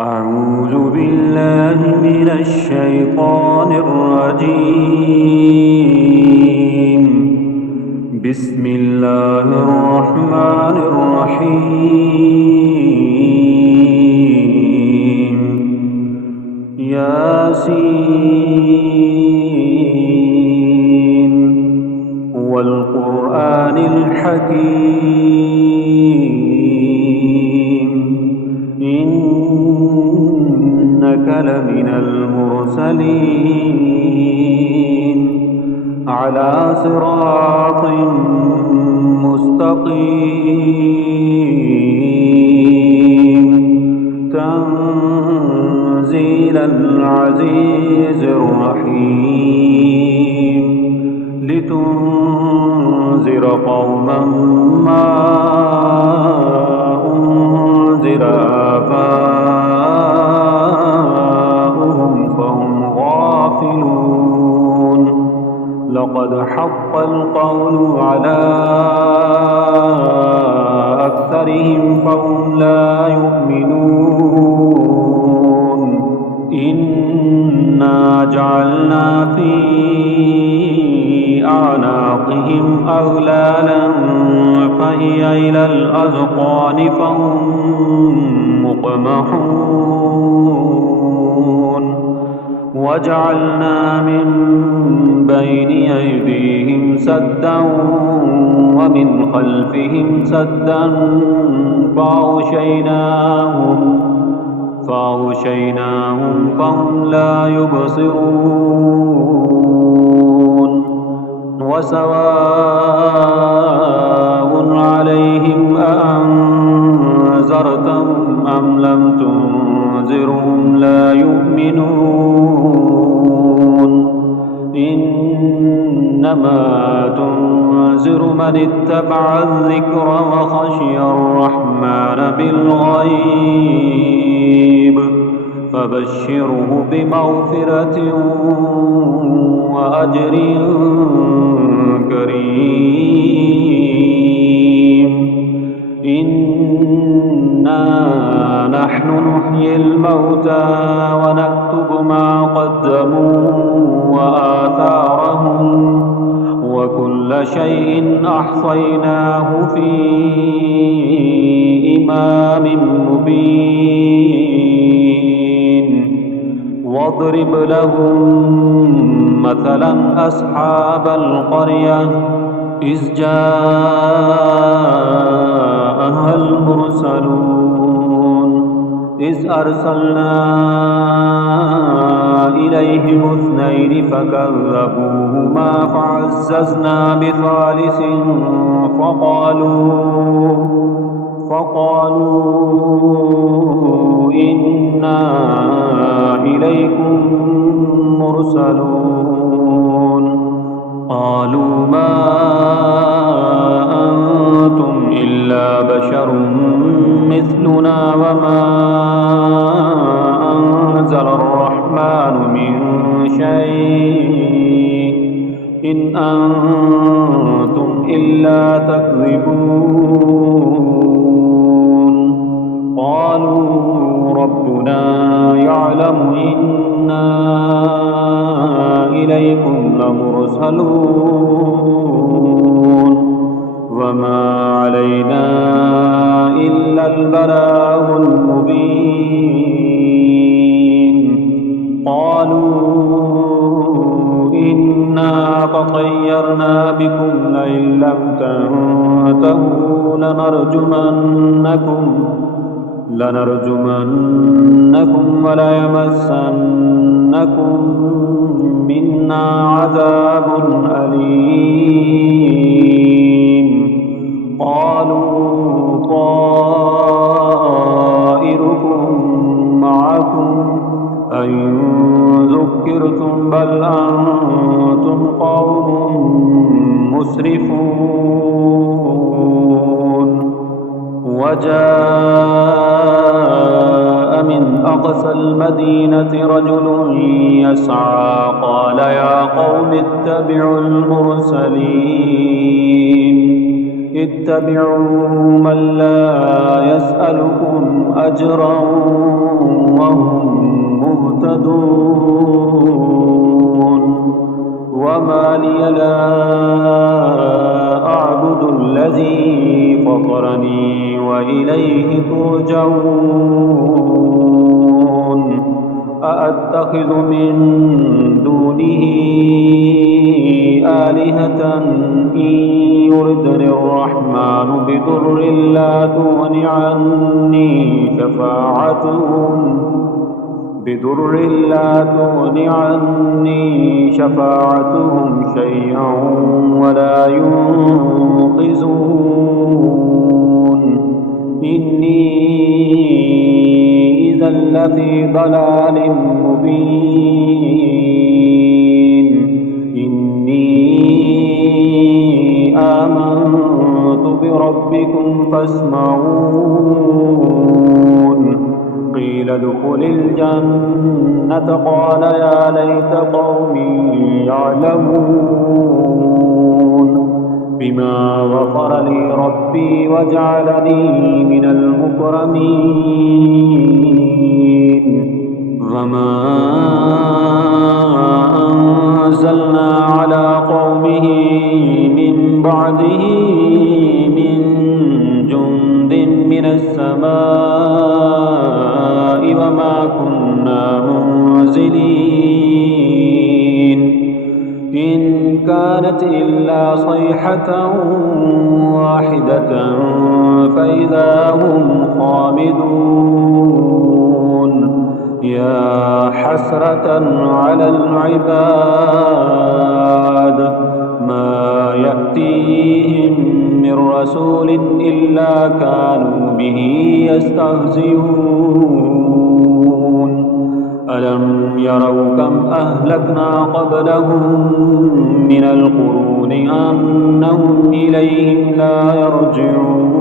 أعوذ بالله من الشيطان الرجيم. بسم الله الرحمن الرحيم. ياسين والقرآن الحكيم. إنك لمن المرسلين على صراط مستقيم. تنزيل العزيز الرحيم. لتنذر قوما ما أنذر آباؤهم فهم غافلون. لقد حق القول على أكثرهم فهم لا يؤمنون. إنا جعلنا في أعناقهم أغلالا فهي إلى الأذقان فهم مقمحون. وجعلنا من بين أيديهم سدا ومن خلفهم سدا فأغشيناهم فهم لا يبصرون. وسواء عليهم أأنذرتهم أم لم تنذرهم لا يؤمنون. إنما تنذر من اتبع الذكر وخشي الرحمن بالغيب فبشره بمغفرة وأجر كريم. إنا نحن نحيي الموتى ونكتب ما قدموا وآثارهم وكل شيء أحصيناه في إمام مبين. واضرب لهم مثلا أصحاب القرية إذ جاءها المرسلون إذ أرسلنا إليهم اثنين فكذبوهما فعززنا بثالث فقالوا إنا إليكم مرسلون. قالوا ما أنتم إلا بشر مثلنا وما أنزل الرحمن من شيء إن أنتم إلا تكذبون. قالوا ربنا يعلم إنا إليكم لمرسلون وما علينا إلا البلاغ المبين. قالوا إنا تطيرنا بكم لئن لم تنتهوا لنرجمنكم وليمسنكم منا عذاب أليم. قالوا طائركم معكم أئن ذكرتم بل أنتم قوم مسرفون. وجاء من أقصى المدينة رجل يسعى قال يا قوم اتبعوا المرسلين اتبعوا من لا يسألكم أجرا أتخذ من دونه آلهة إن يردني الرحمن بضر لا تغن عني شفاعتهم شيئا ولا ينقذون إني إذا لفي ضلال مبين إني آمنت بربكم فاسمعون قيل ادخل الجنة قال يا ليت قومي يعلمون بما غفر لي ربي وجعلني من المكرمين وما أنزلنا على قومه من بعده من جند من السماء وما كنا منزلين إن كانت إلا صيحة واحدة فإذا هم خامدون يا حسرة على العباد ما يأتيهم من رسول إلا كانوا به يستهزئون ألم يروا كم أهلكنا قبلهم من القرون أنهم إليهم لا يرجعون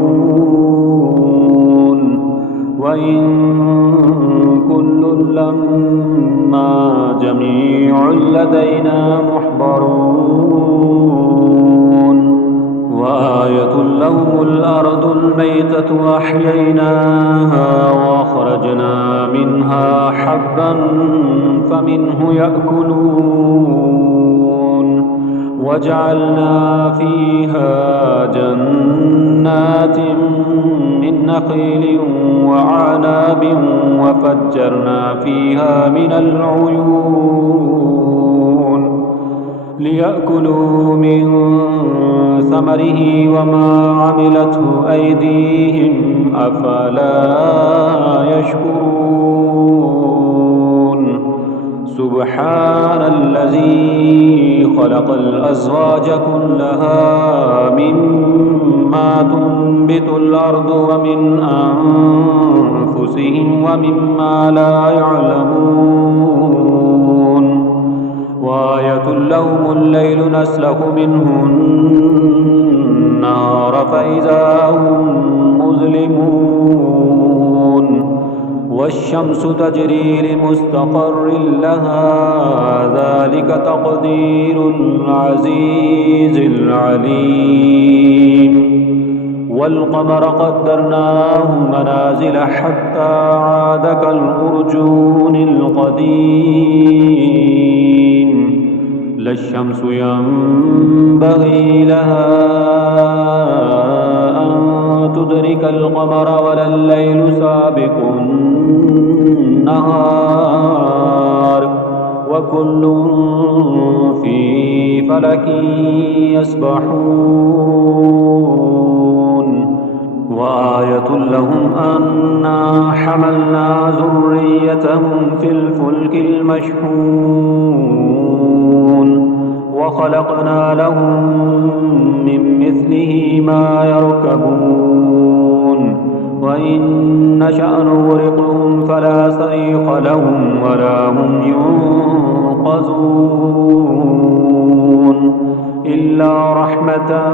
وإن كل لما جميع لدينا محضرون وآية لهم الأرض الميتة أحييناها وأخرجنا منها حبا فمنه يأكلون وجعلنا فيها جنات من نخيل وعناب وفجرنا فيها من العيون ليأكلوا من ثمره وما عملته أيديهم أفلا يشكرون سبحان الذي خلق الأزواج كلها مما تنبت الأرض ومن أنفسهم ومما لا يعلمون وآية لهم الليل نسلخ منه النار فإذا هم مظلمون والشمس تجري لمستقر لها ذلك تقدير العزيز العليم والقمر قدرناه منازل حتى عاد كالأرجون القديم لا الشمس ينبغي لها أن تدرك القمر ولا الليل سابق النهار وكل في فلك يسبحون وآية لهم أنا حملنا ذريتهم في الفلك المشحون وخلقنا لهم من مثله ما يركبون وإن نشأ نغرقهم فلا صريخ لهم ولا هم ينقذون إلا رحمة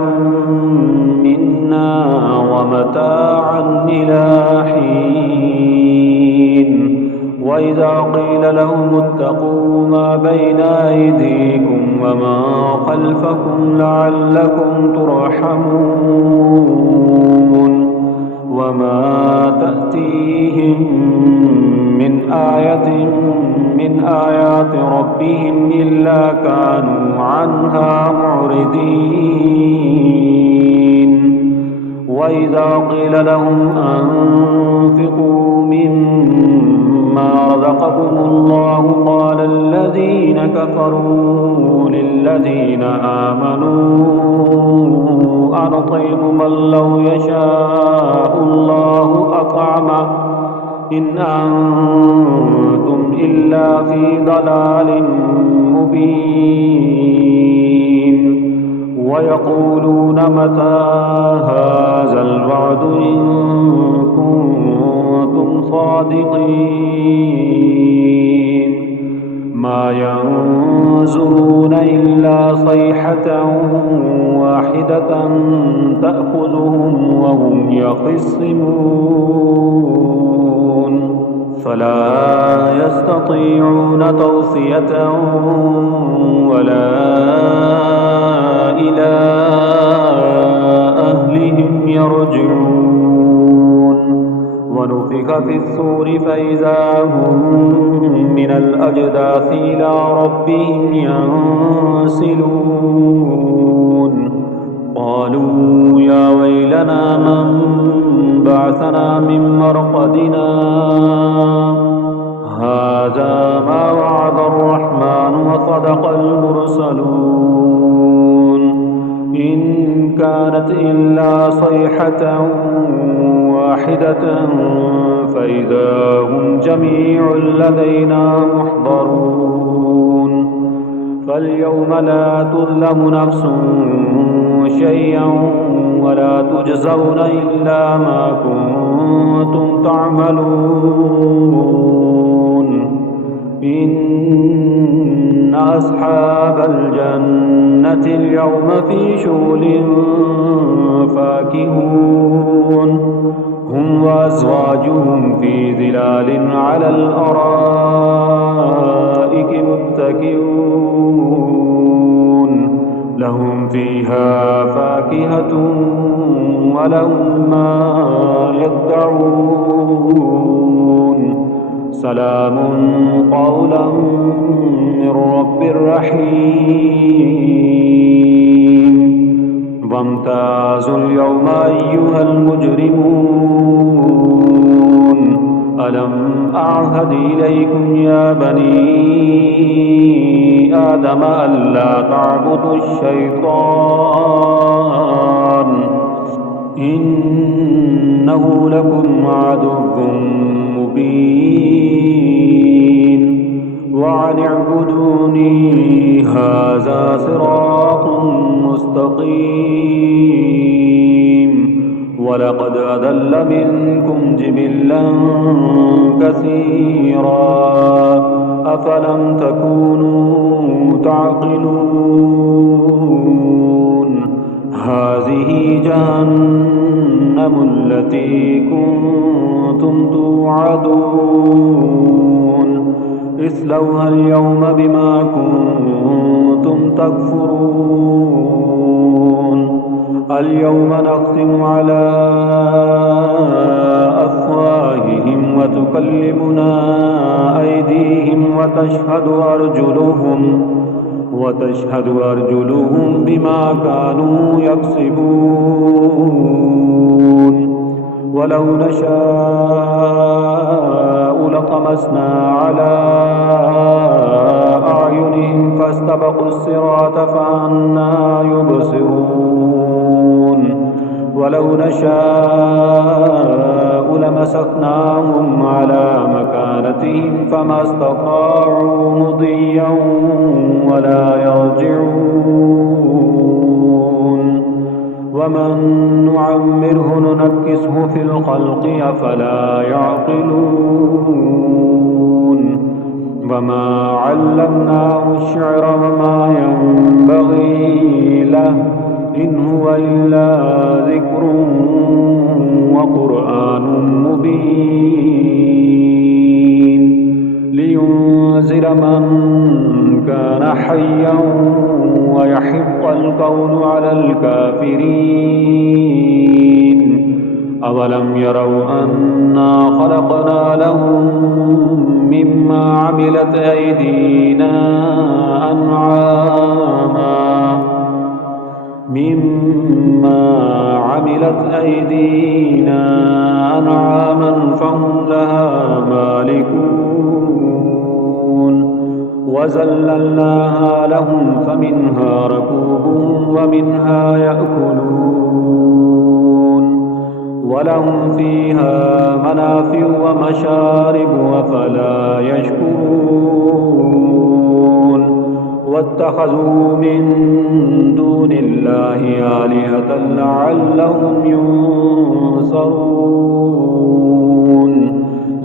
منا ومتاعا إلى حين وإذا قيل لهم اتقوا ما بين أيديكم وما خلفكم لعلكم ترحمون وما تأتيهم من آية من آيات ربهم إلا كانوا عنها معرضين وإذا قيل لهم أنفقوا مما رزقكم فأذاقهم الله. قال الذين كفروا للذين آمنوا أنطعم من لو يشاء الله أطعمه إن أنتم إلا في ضلال مبين. ويقولون متى هذا الوعد إن كنتم صادقين. ما ينظرون إلا صيحة واحدة تأخذهم وهم يخصمون فلا يستطيعون توصية ولا إلى أهلهم يرجعون. ونفخ في الصور فإذا هم من الأجداث إلى ربهم ينسلون. قالوا يا ويلنا من بعثنا من مرقدنا هذا ما وعد الرحمن وصدق المرسلون إن كانت إلا صيحة واحدة فإذا هم جميع لدينا محضرون. فاليوم لا تظلم نفس شيئا ولا تجزون إلا ما كنتم تعملون. إن أصحاب الجنة اليوم في شغل فاكهون هم وأزواجهم في ظلال على الأرائك متكئون لهم فيها فاكهة ولهم ما يدعون. سلام قولا من رب رحيم. وامتازوا اليوم أيها المجرمون ألم أعهد إليكم يا بني آدم ألا تعبدوا الشيطان إنه لكم عدو مبين. وأن اعبدوني هذا صراط مستقيم. ولقد أضل منكم جبلا كثيرا أفلم تكونوا تعقلون. هذه جهنم التي كنتم توعدون اصلوها اليوم بما كنتم تكفرون. اليوم نختم على أفواههم وتكلمنا أيديهم وتشهد أرجلهم بما كانوا يكسبون. ولو نشاء لطمسنا على أعينهم فاستبقوا الصراط فأنى يبصرون. ولو نشاء لمسخناهم على مكانتهم فما استطاعوا مضيا ولا يرجعون. ومن نعمره ننكسه في الخلق أفلا يعقلون. وما علمناه الشعر وما ينبغي له إن هو إلا ذكر وقرآن مبين. لينذر من كان حيا ويحق القول على الكافرين. أولم يروا أنا خلقنا لهم مما عملت أيدينا أنعاما فهم لها مالكون. وَذَلَّلْنَاهَا لَهُمْ فَمِنْهَا رَكُوبُهُمْ وَمِنْهَا يَأْكُلُونَ وَلَهُمْ فِيهَا مَنَافِعُ وَمَشَارِبُ أَفَلَا يَشْكُرُونَ وَاتَّخَذُوا مِن دُونِ اللَّهِ آلِهَةً لَّعَلَّهُمْ يُنصَرُونَ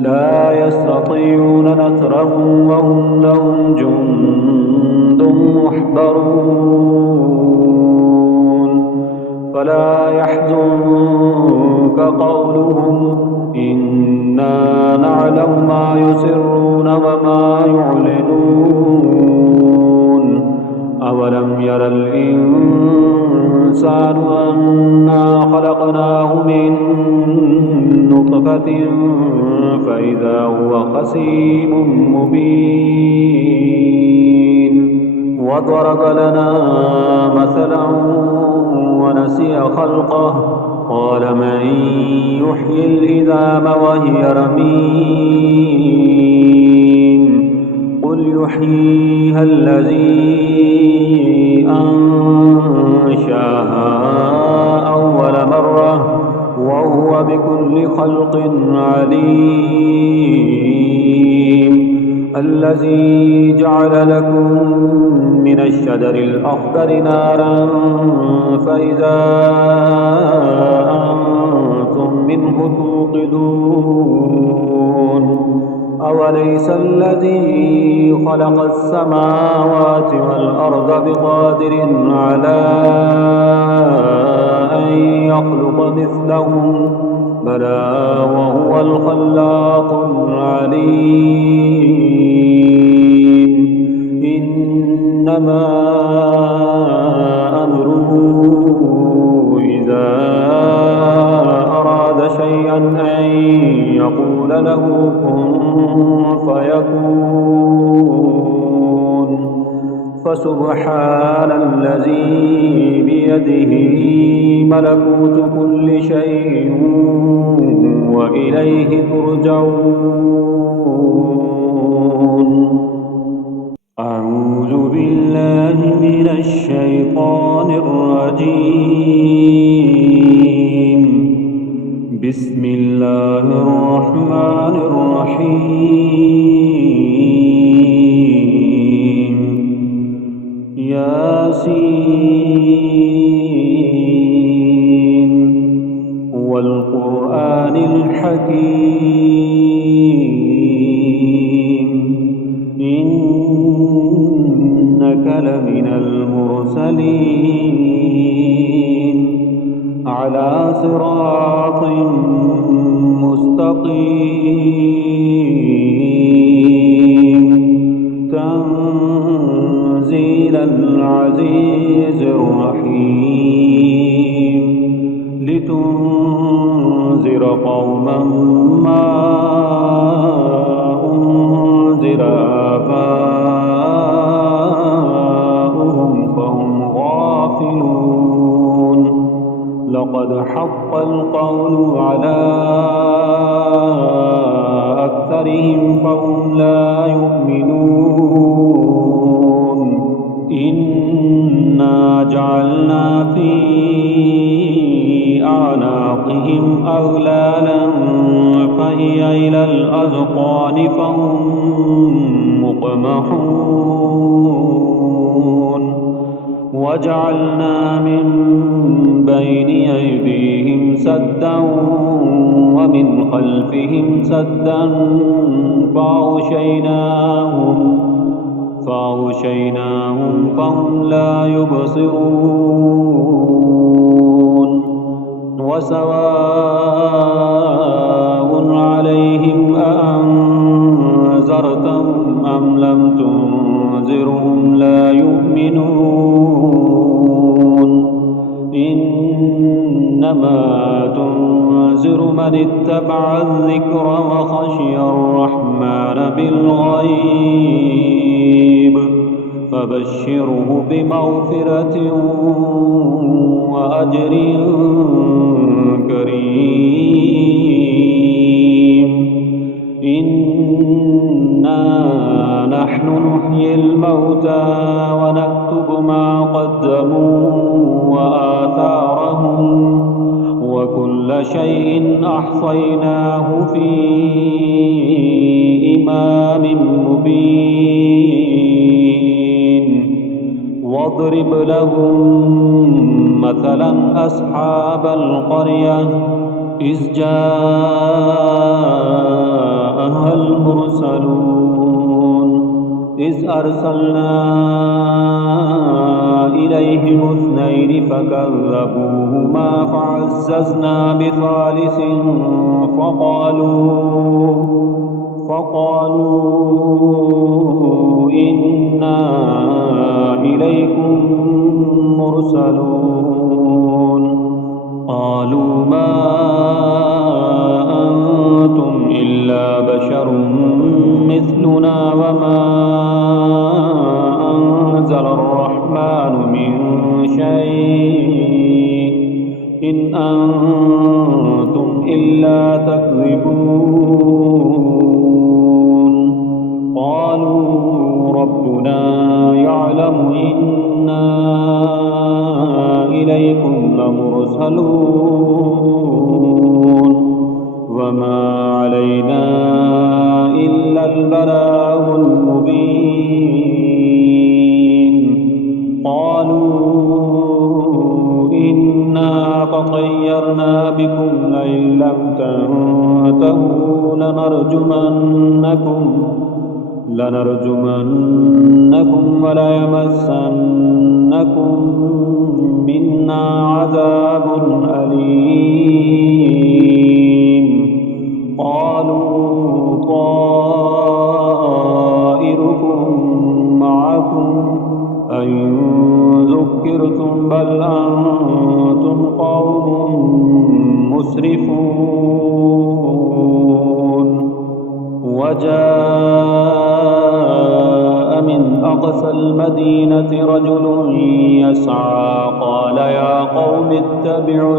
لَا يَسْتَطِيعُونَ نَصْرَهُمْ وَهُمْ لَهُمْ جُندٌ مُّحْضَرُونَ فَلَا يَحْزُنكَ قَوْلُهُمْ إِنَّا نَعْلَمُ مَا يُسِرُّونَ وَمَا يُعْلِنُونَ أَوَلَمْ يَرَ الْإِنسَانُ أَنَّا خَلَقْنَاهُ مِن نُّطْفَةٍ فَإِذَا هُوَ خَصِيمٌ مُّبِينٌ وَضَرَبَ لَنَا مَثَلًا وَنَسِيَ خَلْقَهُ قَالَ مَن يُحْيِي الْعِظَامَ وَهِيَ رَمِيمٌ قُلْ يُحْيِيهَا الَّذِي أَنشَأَهَا أَوَّلَ مَرَّةٍ وَهُوَ بِكُلِّ خَلْقٍ عَلِيمٌ الَّذِي جَعَلَ لَكُم مِّنَ الشَّجَرِ الْأَخْضَرِ نَارًا فَإِذَا أَنتُم مِّنْهُ تُوقِدُونَ أَوَلَيْسَ الَّذِي خَلَقَ السَّمَاوَاتِ وَالْأَرْضَ بِقَادِرٍ عَلَىٰ أَن يَخْلُقَ مِثْلَهُم بَلَىٰ وَهُوَ الْخَلَّاقُ الْعَلِيمُ إِنَّمَا أَمْرُهُ إِذَا أَرَادَ شَيْئًا أَن يَقُولَ لَهُ كُن فَيَكُونُ فَسُبْحَانَ الَّذِي بِيَدِهِ مَلَكُوتُ كُلِّ شَيْءٍ وَإِلَيْهِ تُرْجَعُونَ أعوذ بالله من الشيطان الرجيم بسم الله الرحمن الرحيم ياسين والقرآن الحكيم إنك لمن المرسلين على صراط مستقيم تنزيل العزيز الرحيم لتنذر قوما ما أنذر آباؤهم فهم غافلون لقد حق القول على أكثرهم فهم لا يؤمنون إنا جعلنا في أعناقهم أغلالا فهي إلى الأذقان فهم مقمحون وجعلنا من بين أيديهم سدا ومن خلفهم سدا فأغشيناهم فهم لا يبصرون وسواء عليهم أأنذرتهم أم لم تنذرهم لا يؤمنون إنما تنذر من اتبع الذكر وخشي الرحمن بالغيب فبشره بمغفرة وأجر كريم إنا نحن نحيي الموتى ونكتب ما قدموا وآثارهم وكل شيء أحصيناه في إمام مبين واضرب لهم مثلا أصحاب القرية إذ جاءها المرسلون إذ أرسلنا إليهم 2 فكذبوهما فعززنا بثالث فقالوا إنا إليكم مرسلون قالوا ما أنتم إلا بشر مثلنا وما أنزل الرحمن من شيء إن أنتم إلا تكذبون قالوا ربنا يعلم إنا إليكم لمرسلون وما علينا إلا البلاغ المبين قالوا إنا تطيرنا بكم لئن لم تنتهوا لنرجمنكم وليمسنكم منا عذاب أليم قالوا طائركم معكم أئن ذكرتم بل أنتم قوم مسرفون وجاء من أقصى المدينة رجل يسعى قال يا قوم اتبعوا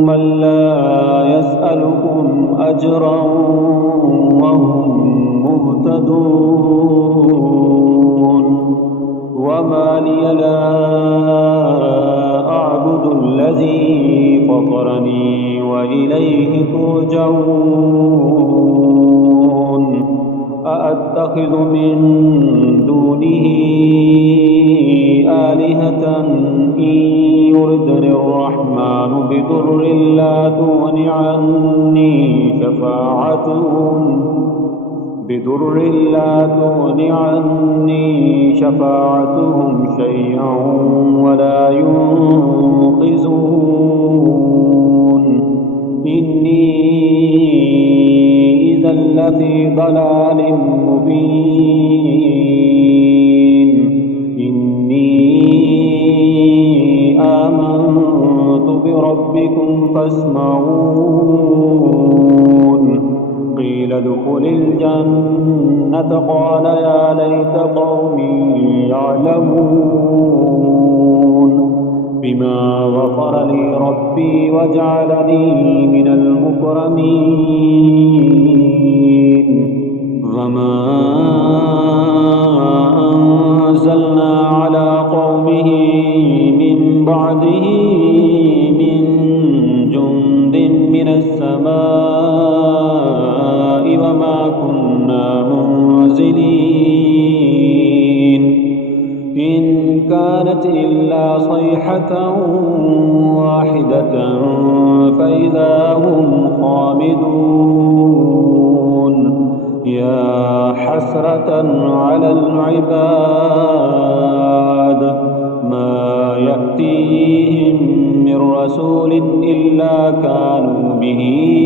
من لا يسألكم أجرا وهم مهتدون وما لي لا أعبد الذي فطرني وإليه ترجعون أأتخذ من دونه آلهة إن يردني الرحمن بضر لا تغن عني شفاعتهم شيئا ولا ينقذون إني إذا لفي ضلال مبين إني آمنت بربكم فاسمعون قيل ادخل الجنة قال يا ليت قومي يعلمون بما غفر لي ربي وجعلني من المكرمين وما أنزلنا على قومه من بعده من جند من السماء وما كنا منزلين إن كانت إلا صيحة واحدة فإذا هم خامدون يا حسرة على العباد ما يأتيهم من رسول إلا كانوا به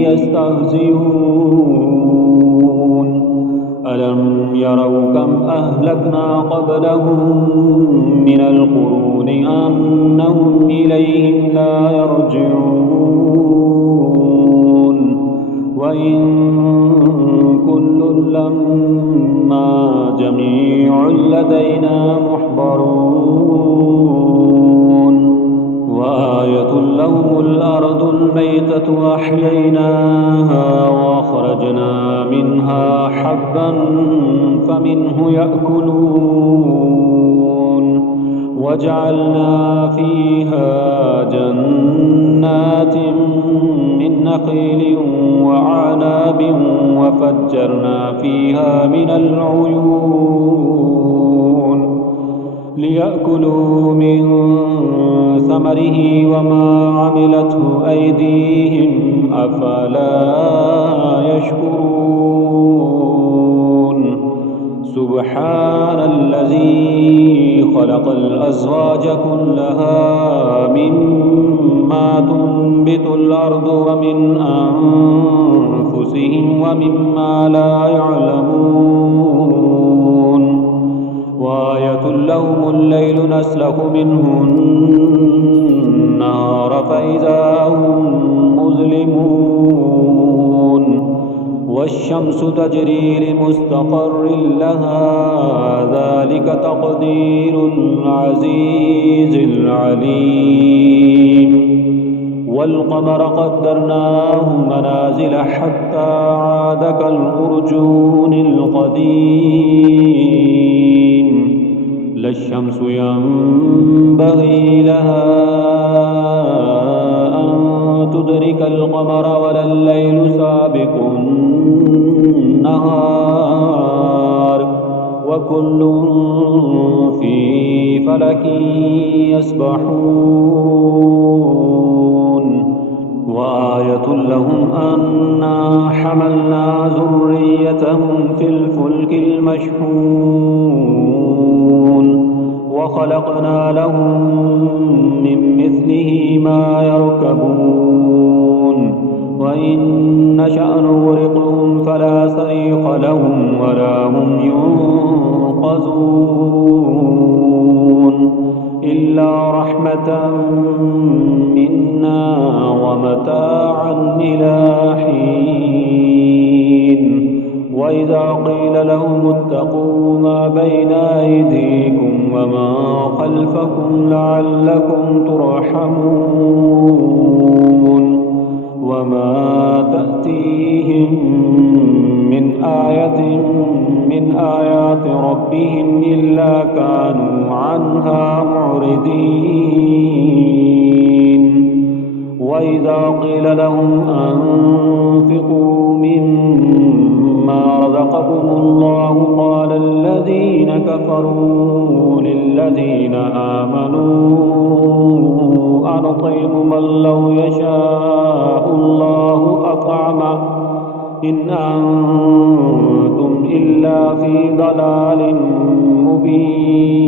يستهزئون ألم يروا كم أهلكنا قبلهم من القرون أنهم إليهم لا يرجعون وإن كل لما جميع لدينا محضرون وآية لهم الأرض الميتة أحييناها وأخرجنا منها حبا فمنه يأكلون وجعلنا فيها جنات من نخيل وأعناب وفجرنا فيها من العيون ليأكلوا من ثمره وما عملته أيديهم أفلا يشكرون سبحان الذي خلق الأزواج كلها مما تنبت الأرض ومن أنفسهم ومما لا يعلمون وآية لهم الليل نسلخ منه النهار فإذا هم مظلمون والشمس تجري لمستقر لها ذلك تقدير العزيز العليم والقمر قدرناه منازل حتى عاد كالأرجون القديم لا الشمس ينبغي لها أن تدرك القمر ولا الليل سابق النهار وكل في فلك يسبحون وآية لهم أنا حملنا ذريتهم في الفلك المشحون وخلقنا لهم من مثله ما يركبون وإن نشأ نغرقهم فلا صريخ لهم ولا هم ينقذون إلا رحمة منا ومتاعا إلى حين وإذا قيل لهم اتقوا ما بين أيديكم وما خلفكم لعلكم ترحمون وما تأتيهم من آية من آيات ربهم إلا كانوا عنها معرضين وإذا قيل لهم أنفقوا مما رزقكم الله قال الذين كفروا للذين آمنوا أنطعم من لو يشاء الله أطعمه إن أنتم إلا في ضلال مبين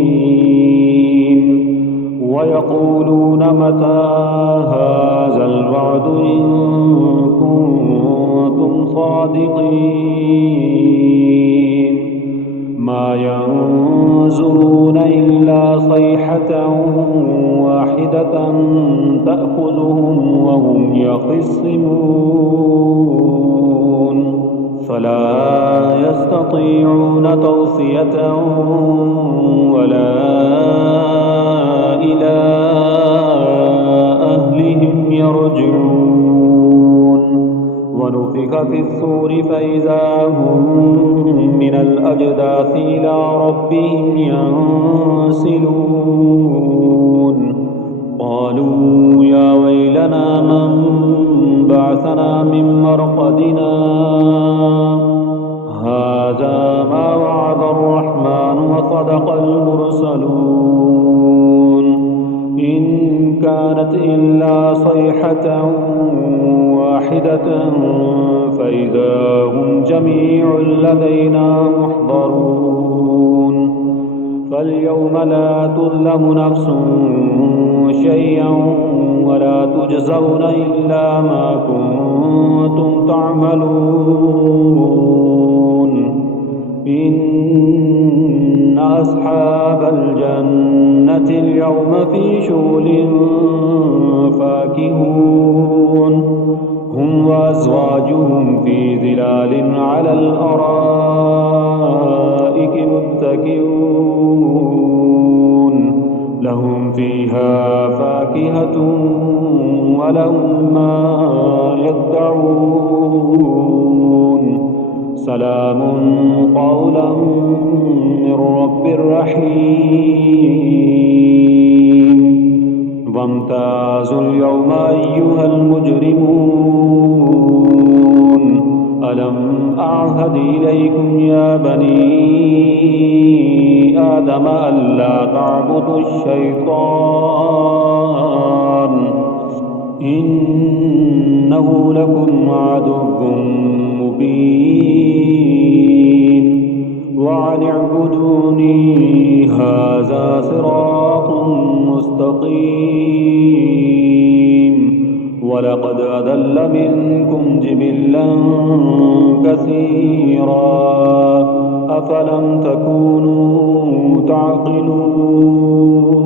ويقولون متى هذا الوعد إن كنتم صادقين ما ينظرون إلا صيحة واحدة تأخذهم وهم يخصمون فلا يستطيعون توصية ولا إلى أهلهم يرجعون ونفخ في الصور فإذا هم من الأجداث إلى ربهم ينسلون قالوا يا ويلنا من بعثنا من مرقدنا هذا ما وعد الرحمن وصدق المرسلون إن كانت إلا صيحة واحدة فإذا هم جميع لدينا محضرون فاليوم لا تظلم نفس شيئا ولا تجزون إلا ما كنتم تعملون إن أصحاب الجنة اليوم في شغل فاكهون هم وأزواجهم في ظلال على الأرائك متكئون لهم فيها فاكهة ولهم ما يدعون سلام قولا من رب رحيم وامتازوا اليوم أيها المجرمون ألم أعهد إليكم يا بني آدم ألا تعبدوا الشيطان إنه لكم عدو مبين وأن اعبدوني هذا صراط مستقيم ولقد أضل منكم جبلا كثيرا أفلم تكونوا تعقلون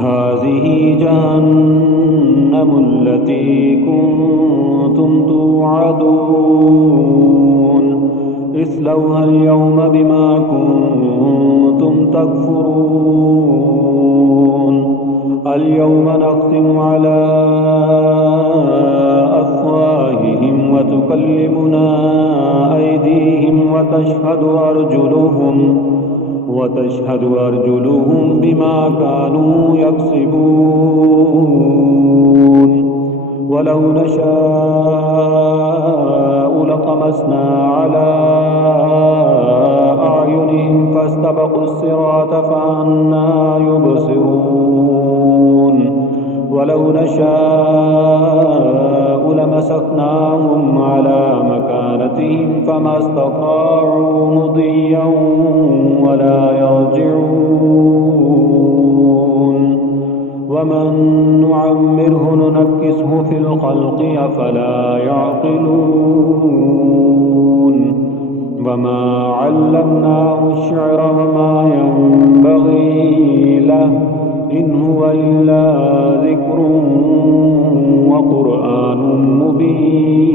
هذه جهنم التي كنتم توعدون اصلوها اليوم بما كنتم تكفرون اليوم نختم على أفواههم وتكلمنا أيديهم وتشهد أرجلهم بما كانوا يكسبون ولو نشاء لطمسنا على أعينهم فاستبقوا الصراط فأنى يبصرون ولو نشاء لمسخناهم على مكانتهم فما استطاعوا مضيا ولا يرجعون ومن نعمره ننكسه في الخلق أفلا يعقلون وما علمناه الشعر وما ينبغي له إن هو إلا ذكر وقرآن مبين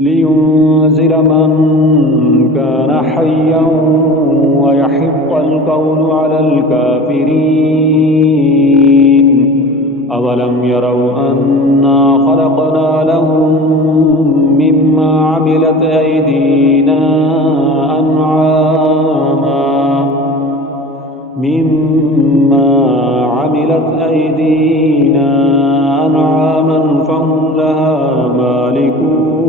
لينذر من كان حيا ويحق القول على الكافرين أولم يروا أنا خلقنا لهم مما عملت أيدينا أنعاما فهم لها مالكون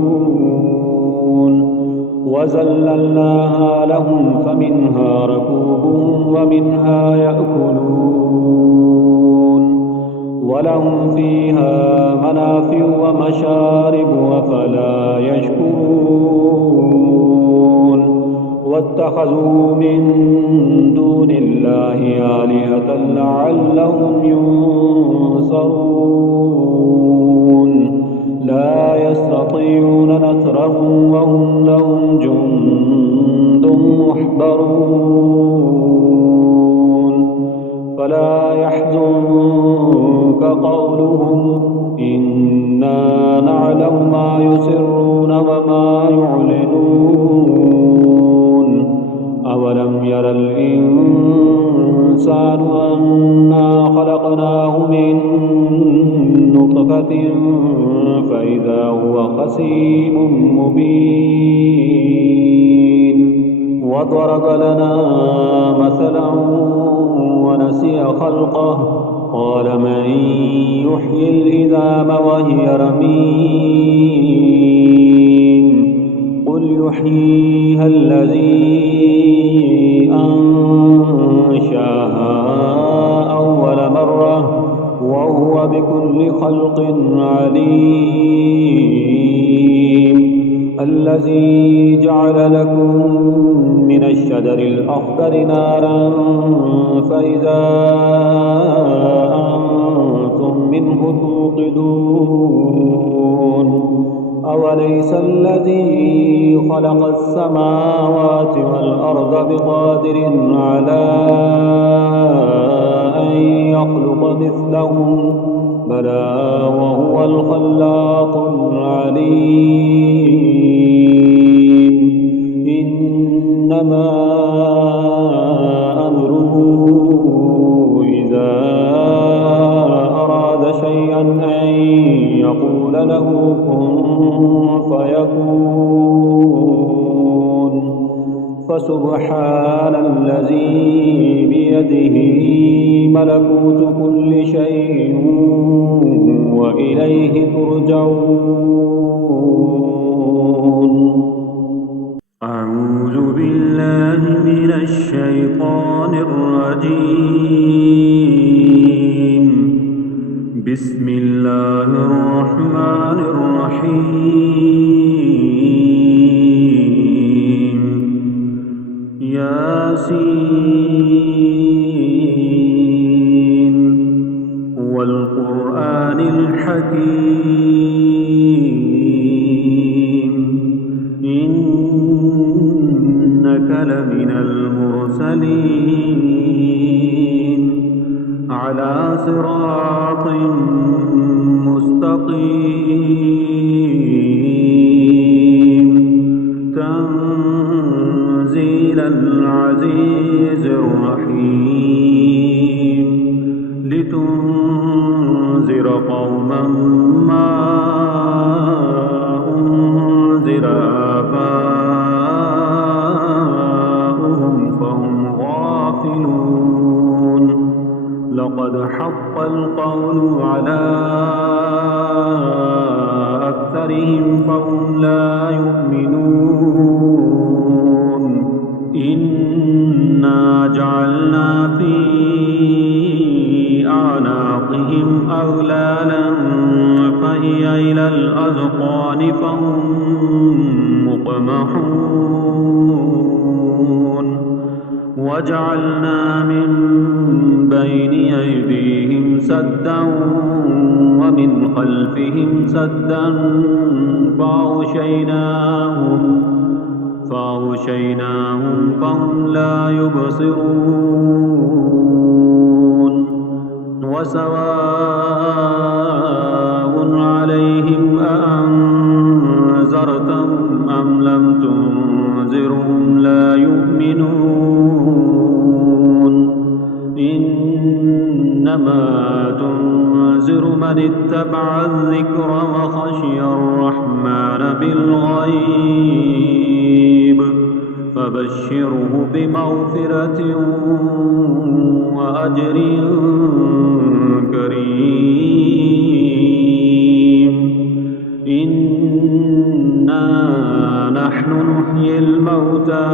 وذللناها لهم فمنها ركوبهم ومنها يأكلون ولهم فيها منافع ومشارب أفلا يشكرون واتخذوا من دون الله آلهة لعلهم ينصرون لا يستطيعون نصرهم وهم لهم جند محضرون فلا يحزنك قولهم إنا نعلم ما يسرون وما يعلنون أولم ير الإنسان أنا خلقناه من نطفة فإذا هو خصيم مبين وضرب لنا مثلا ونسي خلقه قال من يحيي العظام وهي رميم قل يحييها الذي أنشاها أول مرة وهو بكل خلق عليم الذي جعل لكم من الشجر الأخضر نارا فإذا أنتم منه توقدون أوليس الذي خلق السماوات والأرض بقادر على أن يخلق مثلهم بلى وهو الخلاق العليم إنما يقول له كن فيكون. فسبحان الذي بيده ملكوت كل شيء وإليه ترجعون. أعوذ بالله من الشيطان الرجيم. بسم الله الرحمن الرحيم. ياسين والقرآن الحكيم إنك لمن المرسلين على صراط مستقيم تنزيل العزيز الرحيم لتنذر قوما ما أنذر آباؤهم فهم غافلون. لقد حق القول على أكثرهم فهم لا يؤمنون. إنا جعلنا في أعناقهم أغلالا فهي إلى الأذقان فهم مقمحون. وجعلنا من بين أيديهم سدا ومن خلفهم سدا فأغشيناهم فهم لا يبصرون. وسواء عليهم أأنذرتهم أم لم تنذرهم لا يؤمنون. إنما تنذر من اتبع الذكر وخشي الرحمن بالغيب فبشره بمغفرة وأجر كريم. إنا نحن نحيي الموتى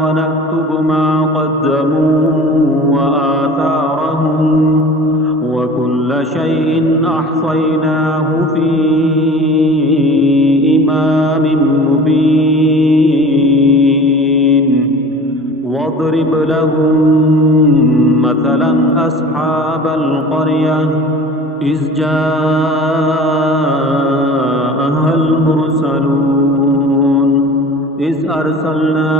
ونكتب ما قدموا وآثارهم وكل شيء أحصيناه في إمام مبين. واضرب لهم مثلا أصحاب القرية إذ جاءها المرسلون إذ أرسلنا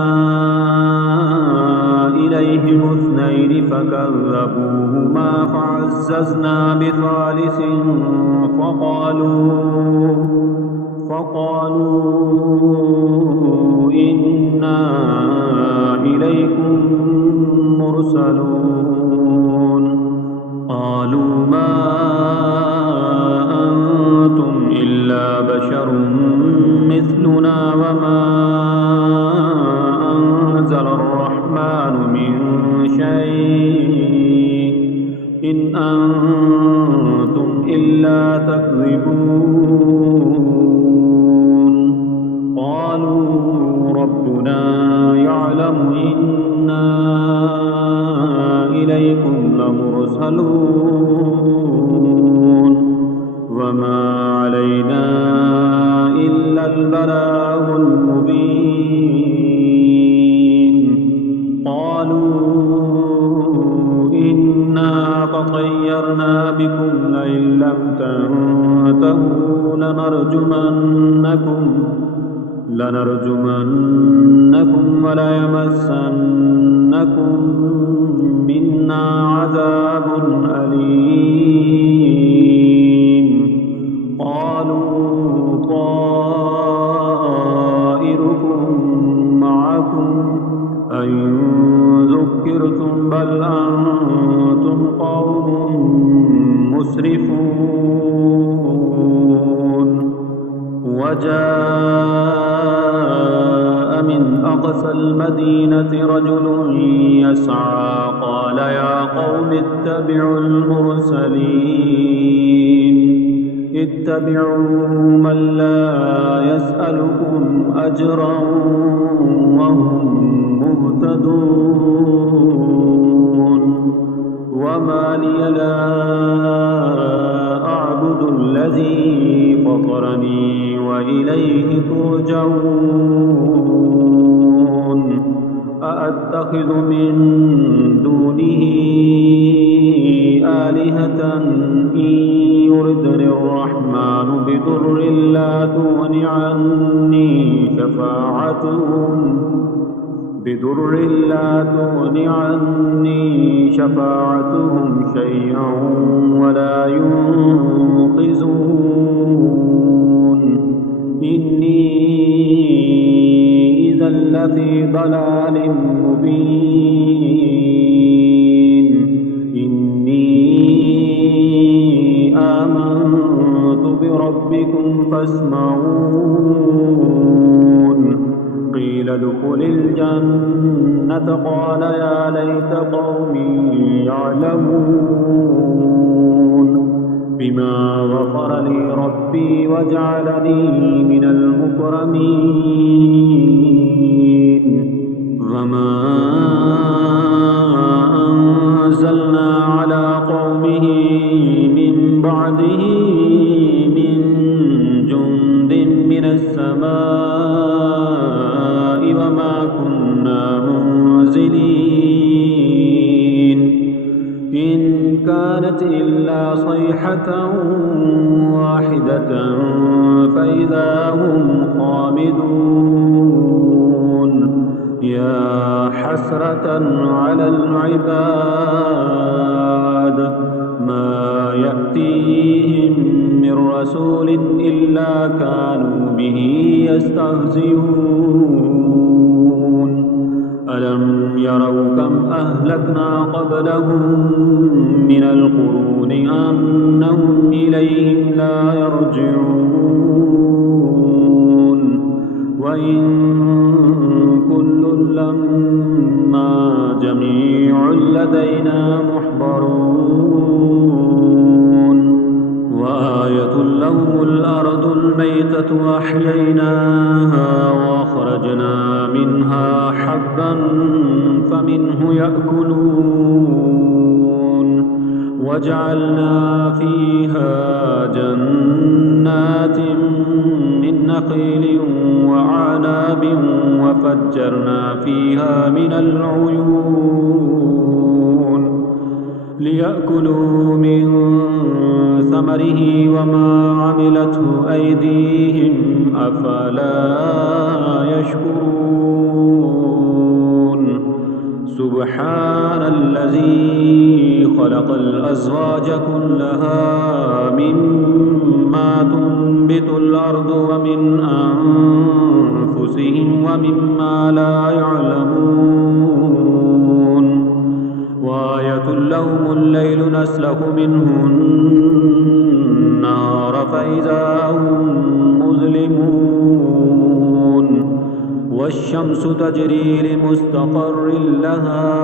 إليهم اثنين فكذبوهما فعززنا بثالث فقالوا إنا إليكم مرسلون. قالوا ما أنتم إلا بشر مثلنا وما أنزل الرحمن من شيء إن أنتم إلا تكذبون. قالوا ربنا يعلم إنا إليكم لمرسلون وما علينا إلا البلاغ المبين. قالوا إنا تطيرنا بكم لئن لم تنتهوا لنرجمنكم وليمسنكم منا عذاب أليم. قالوا طائركم معكم أئن ذكرتم بل أنتم قوم مسرفون. وجاء من أقصى المدينة رجل يسعى قال يا قوم اتبعوا المرسلين اتبعوا من لا يسألكم أجرا وهم مهتدون وما لي لا أعبد الذي فطرني وإليه ترجعون أأتخذ من دونه آلهة إن يردني الرحمن بضر لا تغن عني شفاعتهم شيئا ولا ينقذون إني إذا لفي ضلال مبين إني آمنت بربكم فاسمعون قيل ادخل الجنة قال يا ليت قومي يعلمون بما غفر لي ربي وجعلني من المكرمين وما أنزلنا على قومه من بعده من جند من السماء وما كنا منزلين إن كانت إلا صيحة واحدة فإذا هم خامدون يا حسرة على العباد ما يأتيهم من رسول إلا كانوا به يستهزئون ألم يروا كم أهلكنا قبلهم من القرون أنهم إليهم لا يرجعون وإن كل لما جميع لدينا محضرون وآية لهم الأرض الميتة أحييناها وأخرجنا منها حبا فمنه يأكلون وجعلنا فيها جنات من نخيل وأعناب وفجرنا فيها من العيون ليأكلوا من ثمره وما عملته أيديهم أفلا يشكرون سبحان الذي خلق الأزواج كلها مما تنبت الأرض ومن أنفسهم ومما لا يعلمون وآية لهم الليل نسلخ منه النهار فإذا هم مظلمون والشمس تجري لمستقر لها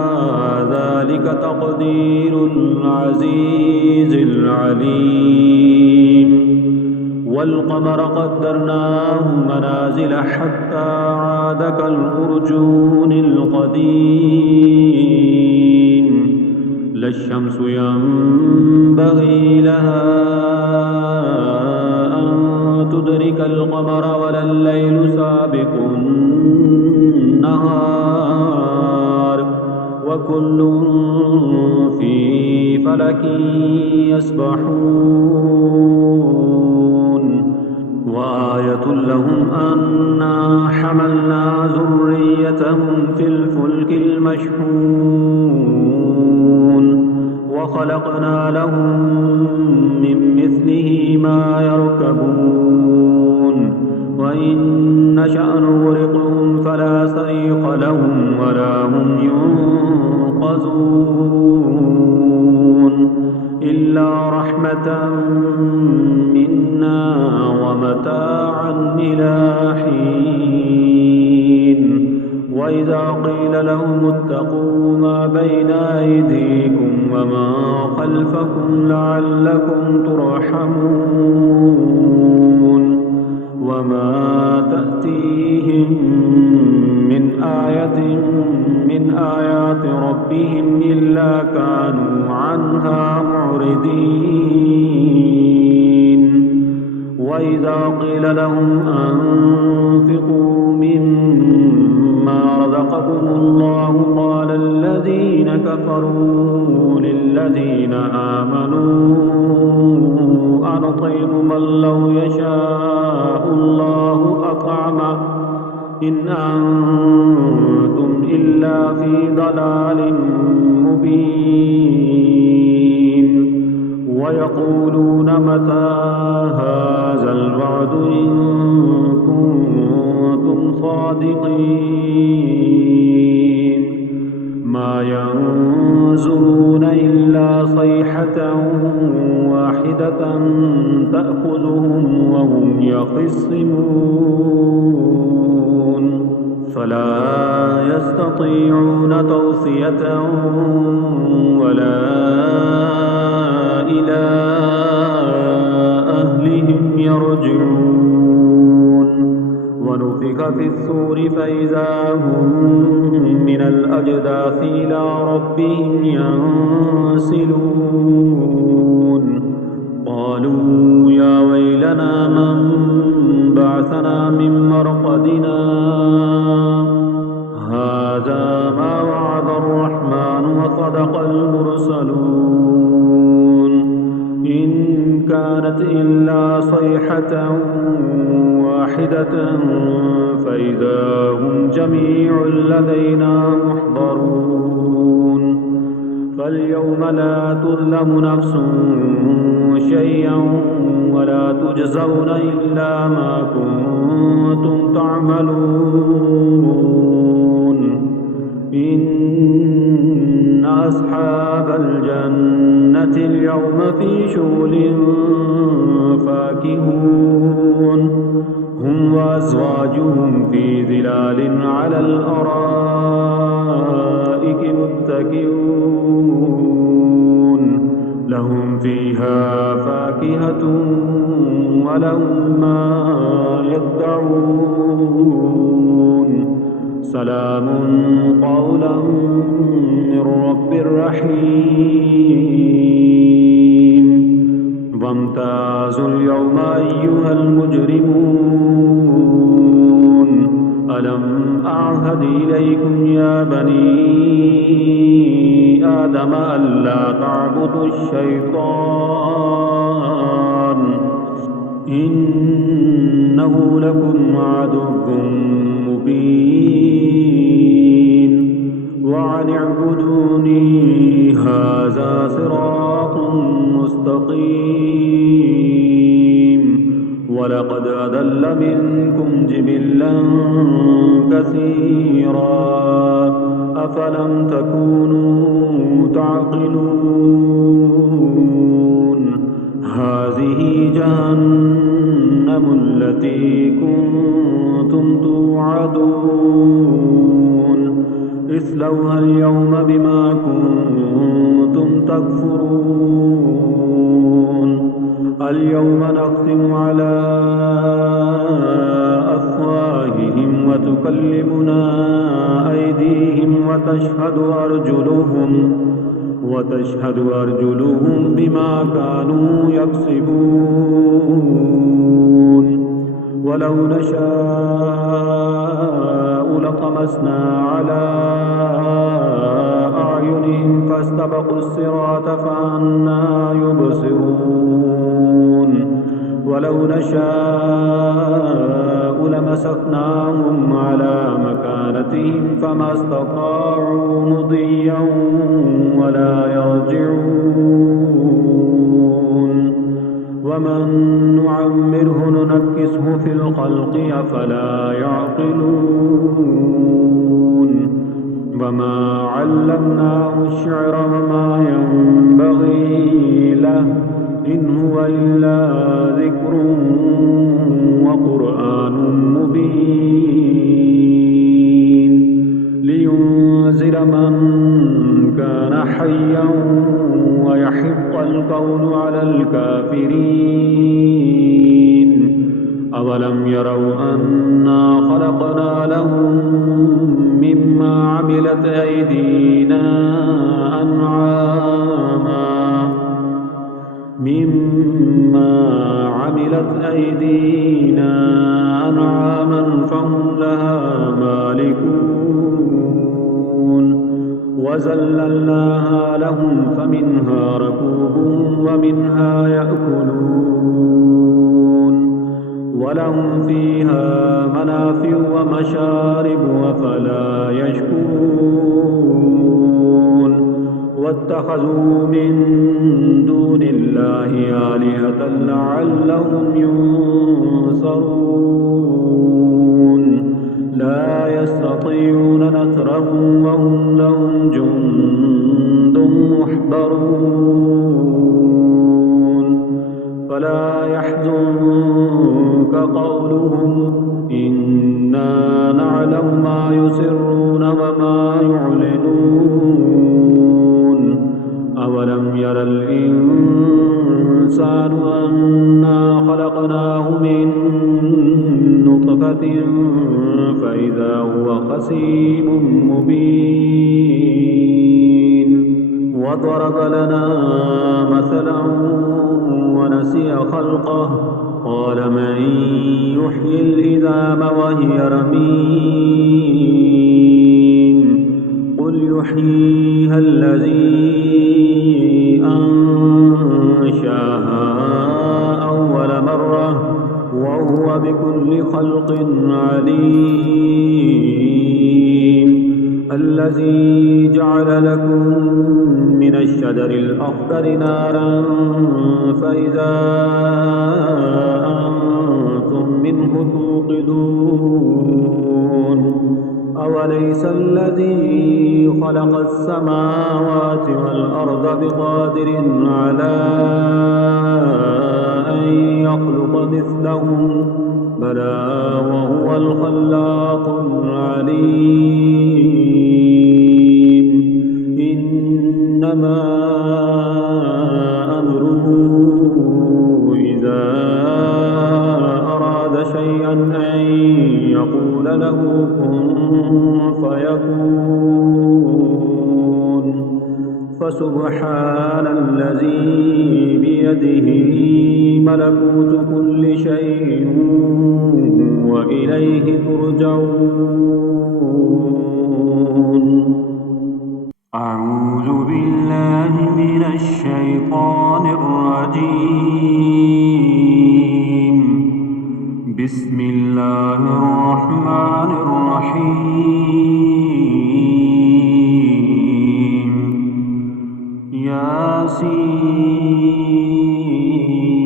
ذلك تقدير العزيز العليم والقمر قدرناه منازل حتى عاد كالأرجون القديم لا الشمس ينبغي لها أن تدرك القمر ولا الليل سابق النهار وكل في فلك يسبحون وآية لهم أنا حملنا ذريتهم في الفلك المشحون وخلقنا لهم من مثله ما يركبون وإن نشأ نغرقهم فلا صريخ لهم ولا هم ينقذون إلا رحمة منا ومتاعا إلى حين وإذا قيل لهم اتقوا ما بين أيديكم وما خلفكم لعلكم ترحمون وما تأتيهم من آية من آيات ربهم إلا كانوا عنها معرضين وإذا قيل لهم أنفقوا مما رزقكم الله قال الذين كفروا للذين آمنوا أنطعم من لو يشاء الله أطعمه إن أنتم إلا في ضلال مبين ويقولون متى هذا الوعد إن كنتم صادقين ما ينظرون إلا صيحة واحدة تأخذهم وهم يخصمون فلا يستطيعون توصية ولا إلى أهلهم يرجعون ونفخ في الصور فإذا هم من الأجداث إلى ربهم ينسلون قالوا يا ويلنا من بعثنا من مرقدنا هذا ما وعد الرحمن وصدق المرسلون إن كانت إلا صيحة واحدة فإذا هم جميع لدينا محضرون فاليوم لا تظلم نفس شيئا ولا تجزون إلا ما كنتم تعملون إن أصحاب الجنة اليوم في شغل فاكهون هم وأزواجهم في ظلال على الأرائك متكئون لهم فيها فاكهة ولهم ما يدعون سلام قولا من رب رحيم وامتازوا اليوم أيها المجرمون ألم أعهد إليكم يا بني آدم ألا تعبدوا الشيطان إنه لكم عدو مبين وأن اعبدوني هذا صراط مستقيم ولقد أضل منكم جبلا كثيرا أفلم تكونوا تعقلون هذه جهنم التي كنتم توعدون اصلوها اليوم بما كنتم تكفرون اليوم نختم على أفواههم وتكلمنا أيديهم وتشهد أرجلهم بما كانوا يكسبون ولو نشاء لطمسنا على أعينهم فاستبقوا الصراط فأنى يبصرون ولو نشاء لمسخناهم على مكانتهم فما استطاعوا مضيا ولا يرجعون ومن نعمره ننكسه في الخلق أفلا يعقلون وما علمناه الشعر وما ينبغي له إن هو إلا ذكر وقرآن مبين لينذر من كان حيا ويحق القول على الكافرين أولم يروا أنا خلقنا لهم مما عملت أيدينا أنعاما فهم لها مالكون وذللناها لهم فمنها ركوبهم ومنها يأكلون ولهم فيها منافع ومشارب أفلا يشكرون واتخذوا من دون الله آلهة لعلهم ينصرون لا يستطيعون نصرهم وهم لهم جند محضرون فلا يحزنك قولهم إنا نعلم ما يسرون وما يعلنون أولم ير الإنسان أنا خلقناه من نطفة فإذا هو خصيم مبين وضرب لنا مثلا ونسي خلقه قال من يحيي العظام وهي رميم قل يحييها الذي أنشاها أول مرة وهو بكل خلق عليم الذي جعل لكم من الشجر الأخضر نارا فإذا أنتم منه توقدون أوليس الذي خلق السماوات والأرض بقادر على أن يخلق مثلهم بلى وهو الخلاق العليم إنما أمره إذا أراد شيئا أن يقول له كن فيكون فسبحان الذي بيده ملكوت كل شيء وإليه ترجعون أعوذ بالله من الشيطان الرجيم بسم الله الرحمن الرحيم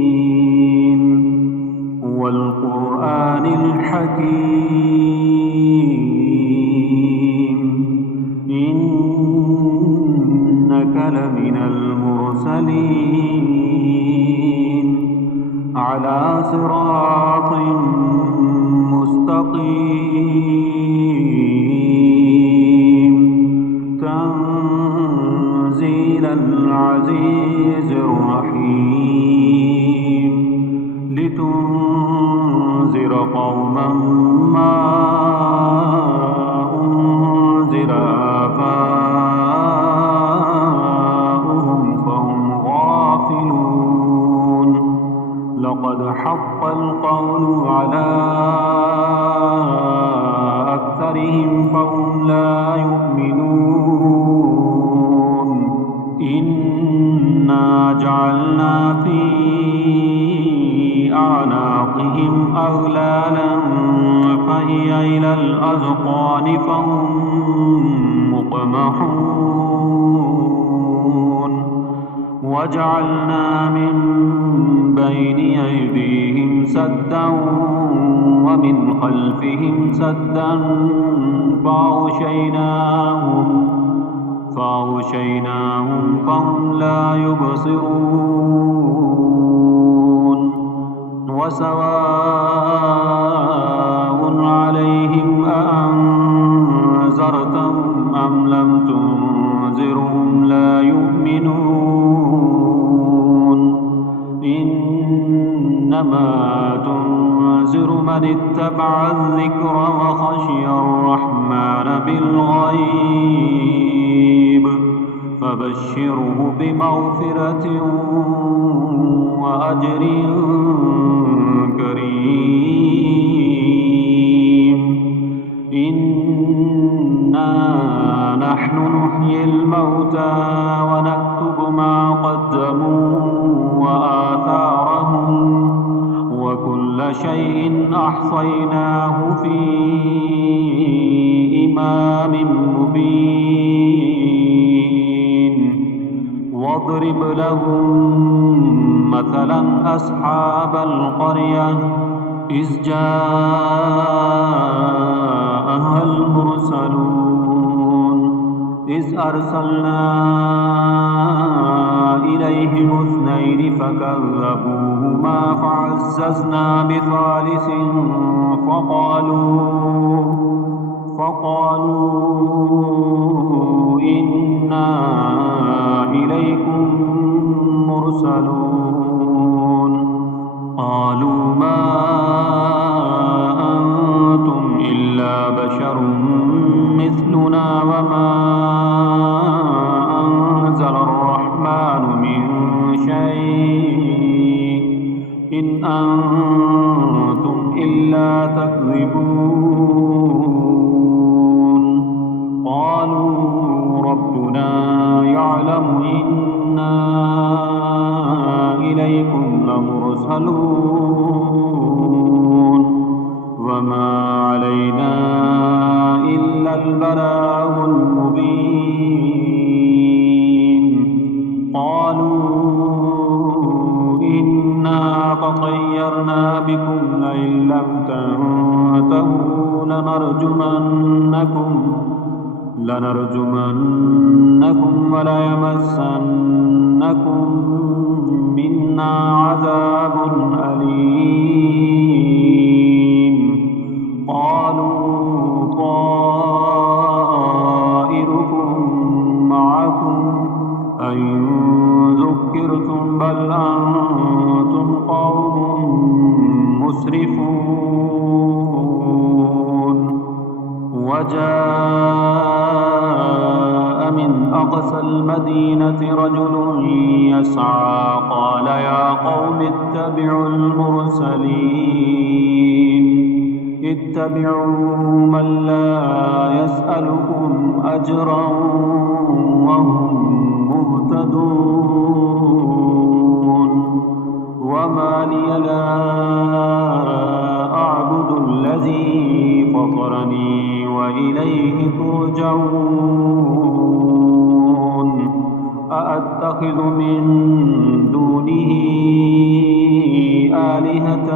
ياسين والقرآن الحكيم إنك لمن المرسلين على صراط مستقيم تنزيل العزيز الرحيم لتنذر قوما ما أنذر آباؤهم فهم غافلون لقد حق القول على أكثرهم فهم لا يؤمنون إنا جعلنا في أعناقهم أغلالا فهي إلى الأذقان فهم مقمحون وجعلنا من بين أيديهم سدا ومن خلفهم سدا فأغشيناهم فهم لا يبصرون سواء عليهم أأنذرتهم أم لم تنذرهم لا يؤمنون إنما تنذر من اتبع الذكر وخشي الرحمن بالغيب فبشره بمغفرة وأجر كريم إنا نحن نحيي الموتى ونكتب ما قدموا وآثارهم وكل شيء أحصيناه في إمام مبين واضرب لهم مثلا أصحاب القرية إذ جاءها المرسلون إذ أرسلنا إليهم اثنين فكذبوهما فعززنا بثالث فقالوا إنا إليكم مرسلون قالوا ما أنتم إلا بشر مثلنا وما أنزل الرحمن من شيء إن أنتم إلا تكذبون قالوا ربنا يعلم إنا إليكم لمرسلون وما علينا إلا البلاغ المبين قالوا إنا تطيرنا بكم لئن لم تنتهوا لنرجمنكم وليمسنكم منا عذاب أليم قالوا طائركم معكم أئن ذكرتم بل أنتم قوم مسرفون وجاء من أقصى المدينة رجل يسعى قال يا قوم اتبعوا المرسلين اتبعوا من لا يسألكم أجرا وهم مهتدون وما لي لا أعبد الذي فطرني وإليه ترجعون أأتخذ من دونه آلهة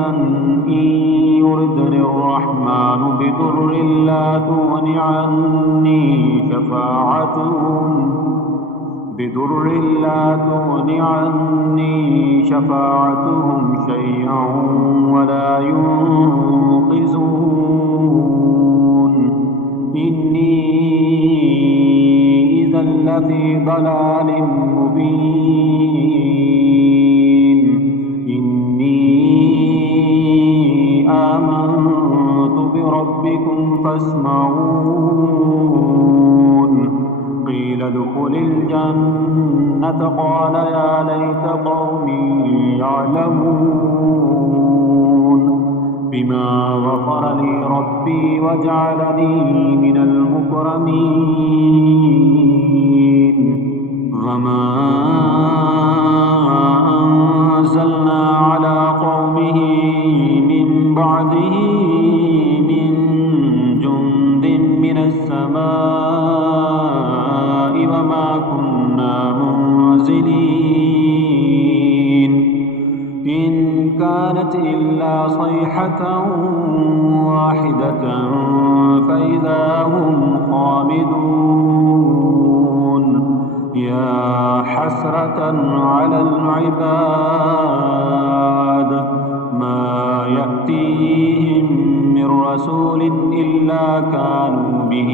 إن يردني الرحمن بضر لا تغن عني شفاعتهم شيئا ولا ينقذون إني إذا لفي ضلال مبين إني آمنت بربكم فاسمعون قيل ادخل الجنة قال يا ليت قومي يعلمون بما غفر لي ربي وجعلني من المكرمين وما أنزلنا على قومه من بعده من جند من السماء وما كنا منزلين إن كانت إلا صيحة واحدة فإذا هم خامدون يا حسرة على العباد ما يأتيهم من رسول إلا كانوا به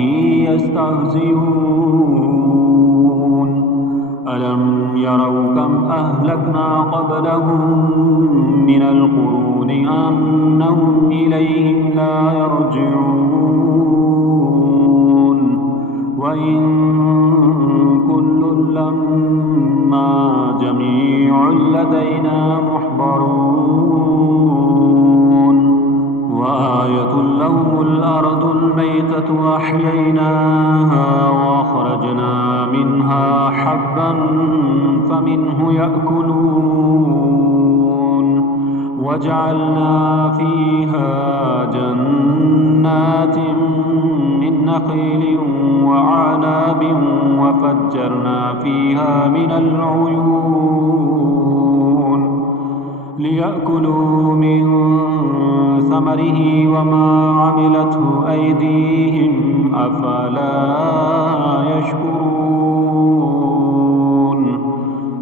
يستهزئون ألم يروا كم أهلكنا قبلهم من القرون أنهم إليهم لا يرجعون وإن كل لما جميع لدينا محضرون وآية لهم الأرض الميتة أحييناها وأخرجنا منها حبا فمنه يأكلون وجعلنا فيها جنات من نخيل وأعناب وفجرنا فيها من العيون ليأكلوا من ثمره وما عملته أيديهم أفلا يشكرون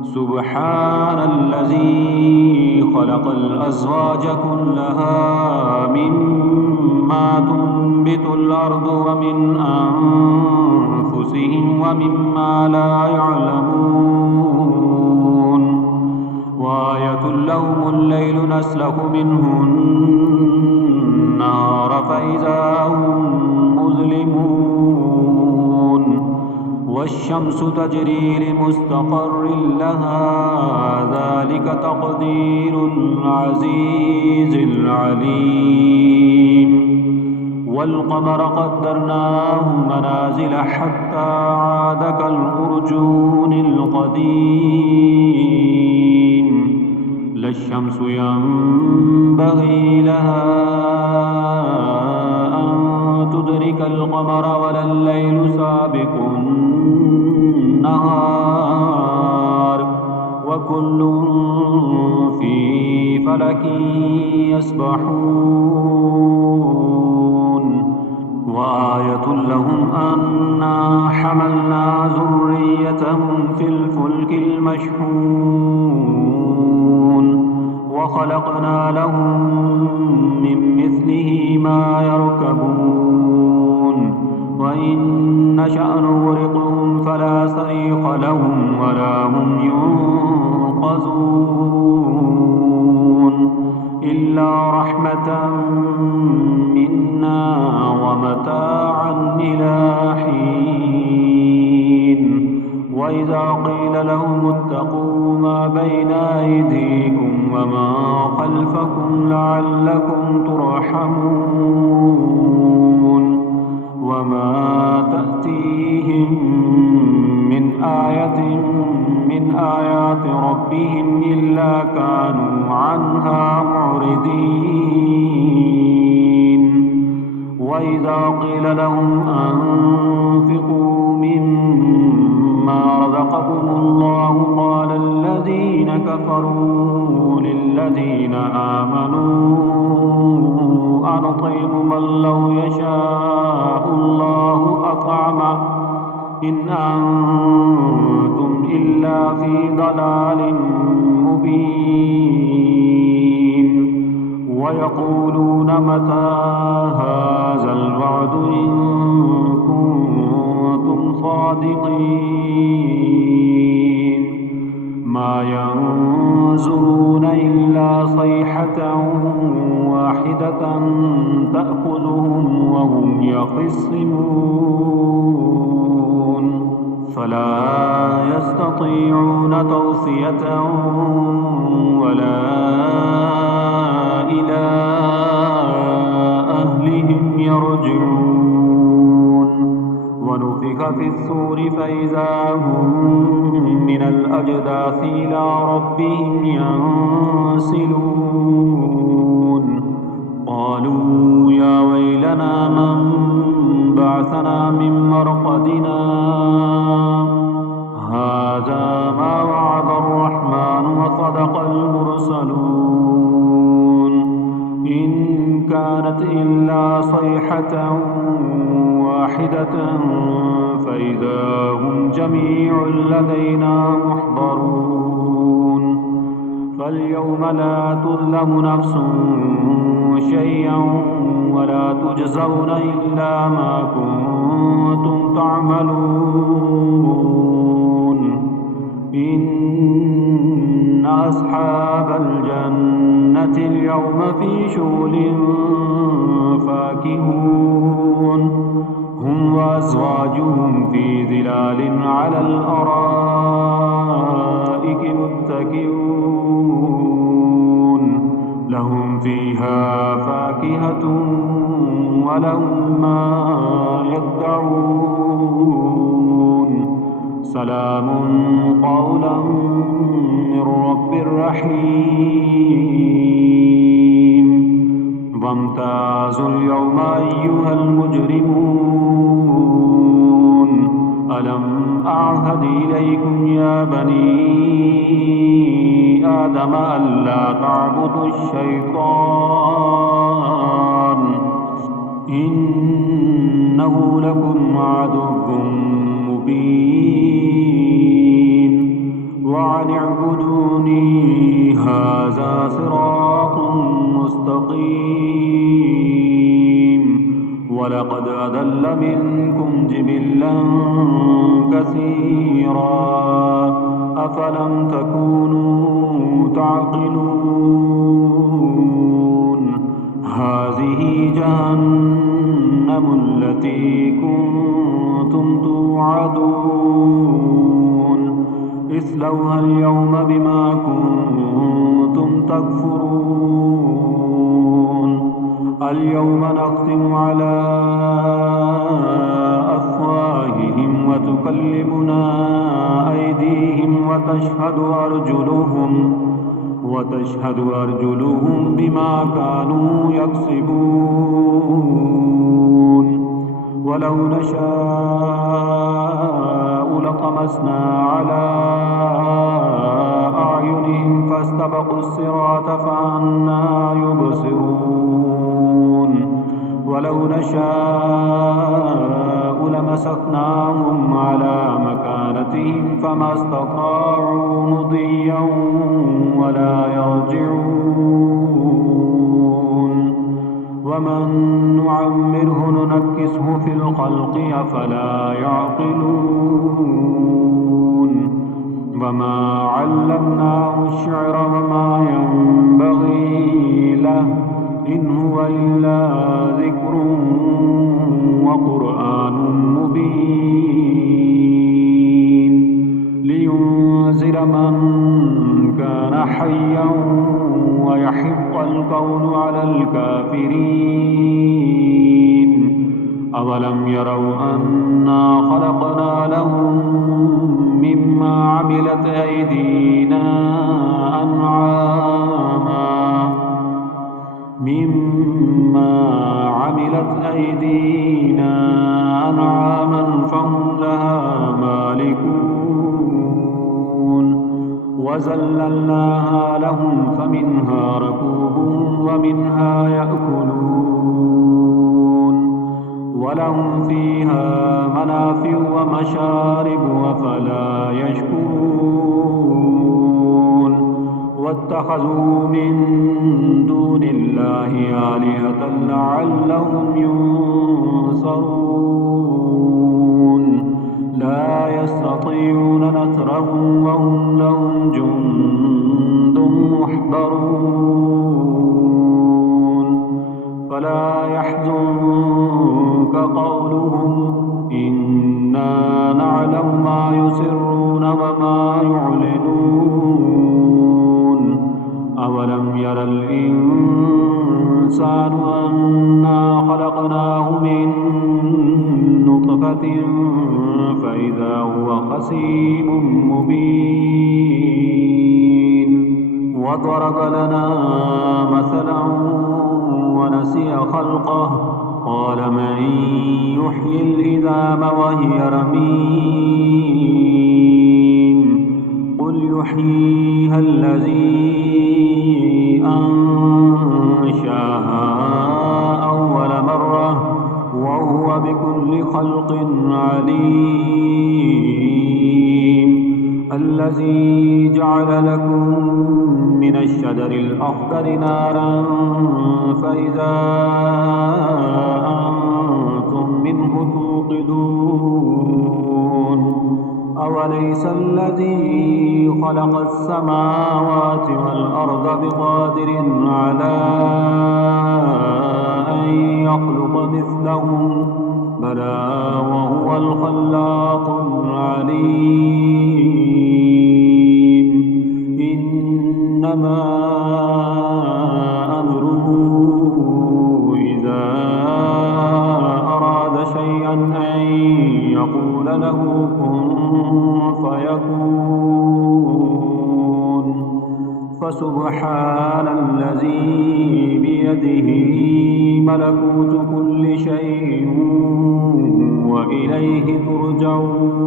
سبحان الذي خلق الأزواج كلها مما تنبت الأرض ومن أنفسهم ومما لا يعلمون وآية لهم الليل نسلخ منه النهار فإذا هم مظلمون والشمس تجري لمستقر لها ذلك تقدير العزيز العليم والقمر قدرناه منازل حتى عاد كالأرجون القديم لا الشمس ينبغي لها أن تدرك القمر ولا الليل سابق النهار وكل في فلك يسبحون وآية لهم أنا حملنا ذريتهم في الفلك المشحون وخلقنا لهم من مثله ما يركبون وإن نشأ نغرقهم فلا صريخ لهم ولا هم ينقذون إلا رحمة منا ومتاعا إلى حين وإذا قيل لهم اتقوا ما بين أيديكم وما خلفكم لعلكم ترحمون وما تأتيهم من آية من آيات ربهم إلا كانوا عنها معرضين وإذا قيل لهم أنفقوا مما رزقكم الله قال الذين كفروا للذين آمنوا أنطعم من لو يشاء الله أطعمه إن أنتم إلا في ضلال مبين ويقولون متى هذا الوعد إن كنتم صادقين ما ينظرون إلا صيحة واحدة تأخذهم وهم يخصمون فلا يستطيعون توصية ولا إلى أهلهم يرجعون ونفخ في الصور فإذا هم من الأجداث إلى ربهم ينسلون قالوا يا ويلنا من بعثنا من مرقدنا هذا ما وعد الرحمن وصدق المرسلون إن كانت إلا صيحة واحدة فإذا هم جميع لدينا محضرون فاليوم لا تظلم نفس شيئا ولا تجزون إلا ما كنتم تعملون. إن أصحاب الجنة اليوم في شغل فاكهون هم وأزواجهم في ظلال على الأرائك متكئون لهم فيها فاكهة ولهم ما يدعون سلام قولا من رب رحيم. وامتازوا اليوم أيها المجرمون ألم أعهد إليكم يا بني آدم ألا تعبدوا الشيطان إنه لكم عدو مبين وأن اعبدوني هذا صراط مستقيم. ولقد أضل منكم جبلا كثيرا أفلم تكونوا تعقلون. هذه جهنم التي كنتم توعدون اصلوها اليوم بما كنتم تكفرون. اليوم نختم على أفواههم وتكلمنا أيديهم وتشهد أرجلهم بما كانوا يكسبون. ولو نشاء لطمسنا على أعينهم فاستبقوا الصراط فأنى يبصرون. ولو نشاء لمسخناهم على مكانتهم فما استطاعوا مضيا ولا يرجعون. ومن نعمره ننكسه في الخلق أفلا يعقلون. وما علمناه الشعر وما ينبغي له إن هو إلا ذكر وقرآن مبين لينذر من كان حيا ويحق القول على الكافرين. أولم يروا أنا خلقنا لهم مما عملت أيدينا أنعاما فهم لها مالكون. وذللناها لهم فمنها ركوبهم ومنها يأكلون ولهم فيها منافع ومشارب أفلا يشكرون. واتخذوا من دون الله آلهة لعلهم ينصرون. لا يستطيعون نصرهم وهم لهم جند محضرون. فلا يحزنك قولهم إنا نعلم ما يسرون وما يعلنون. أولم ير الإنسان أنا خلقناه من نطفة فإذا هو خصيم مبين. وضرب لنا مثلا ونسي خلقه قال من يحيي العظام وهي رميم قل يحييها الذي أنشاها أول مرة وهو بكل خلق عليم. الذي جعل لكم من من الشجر الأخضر نارا فإذا أنتم منه توقدون أوليس الذي خلق السماوات والأرض بقادر على أن يخلق مثلهم بلى وهو الخلاق العليم إنما أمره إذا أراد شيئا أن يقول له كن فيكون فسبحان الذي بيده ملكوت كل شيء وإليه ترجعون.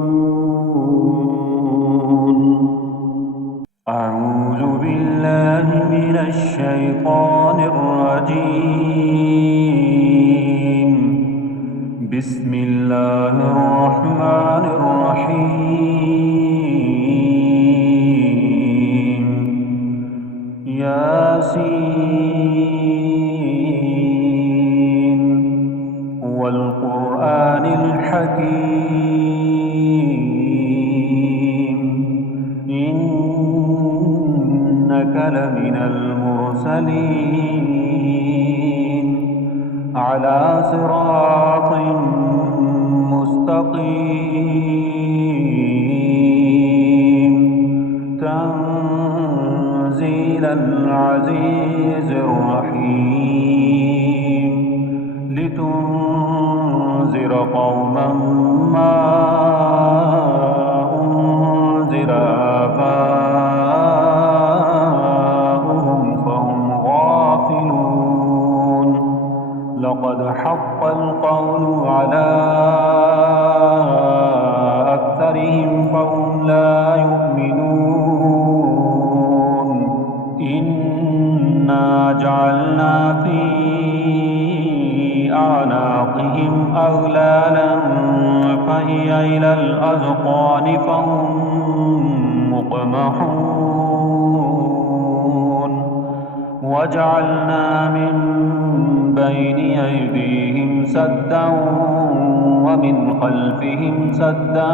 أعوذ بالله من الشيطان الرجيم. بسم الله الرحمن الرحيم. ياسين والقرآن الحكيم إنك لمن المرسلين على صراط مستقيم تنزيل العزيز الرحيم لتنذر قوما ما أنذر آباؤهم فهم غافلون لقد حق القول على أكثرهم فهم لا يؤمنون إنا جعلنا في أعناقهم أغلالا فهي إلى الأذقان فهم مقمحون وجعلنا من بين أيديهم سدا ومن خلفهم سدا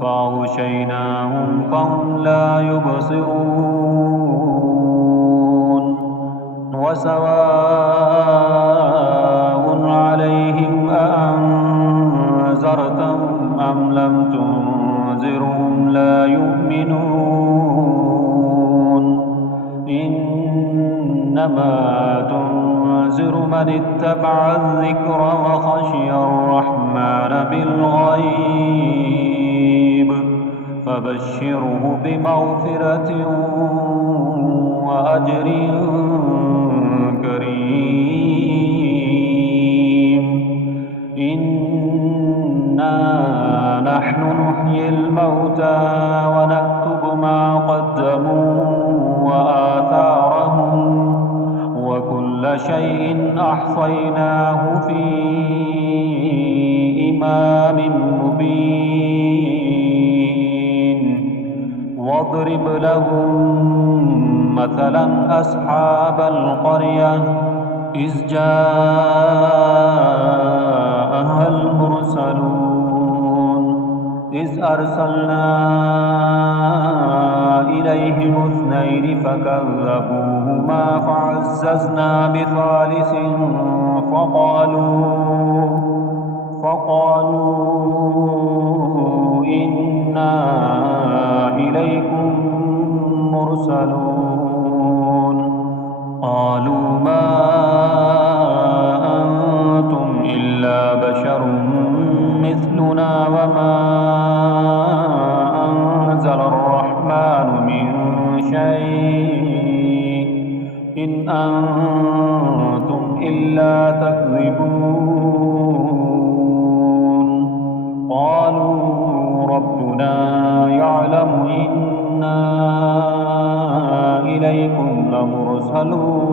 فأغشيناهم فهم لا يبصرون وسواء عليهم أأنذرتهم أم لم تنذرهم لا يؤمنون إنما تنذر من اتبع الذكر وخشي الرحمن بالغيب فبشره بمغفرة وأجر كريم إنا نحن نحيي الموتى ونكتب ما قدموا وآثارهم وكل شيء أحصيناه في إمام مبين واضرب لهم مثلا أصحاب القرية إذ جاءها المرسلون إذ أرسلنا إليهم اثنين فكذبوهما فعززنا بثالث فقالوا إنا إليكم مرسلون قالوا ما أنتم إلا بشر مثلنا وما أنزل الرحمن من شيء إن أنتم إلا تكذبون قالوا ربنا يعلم إنا إليكم لمرسلون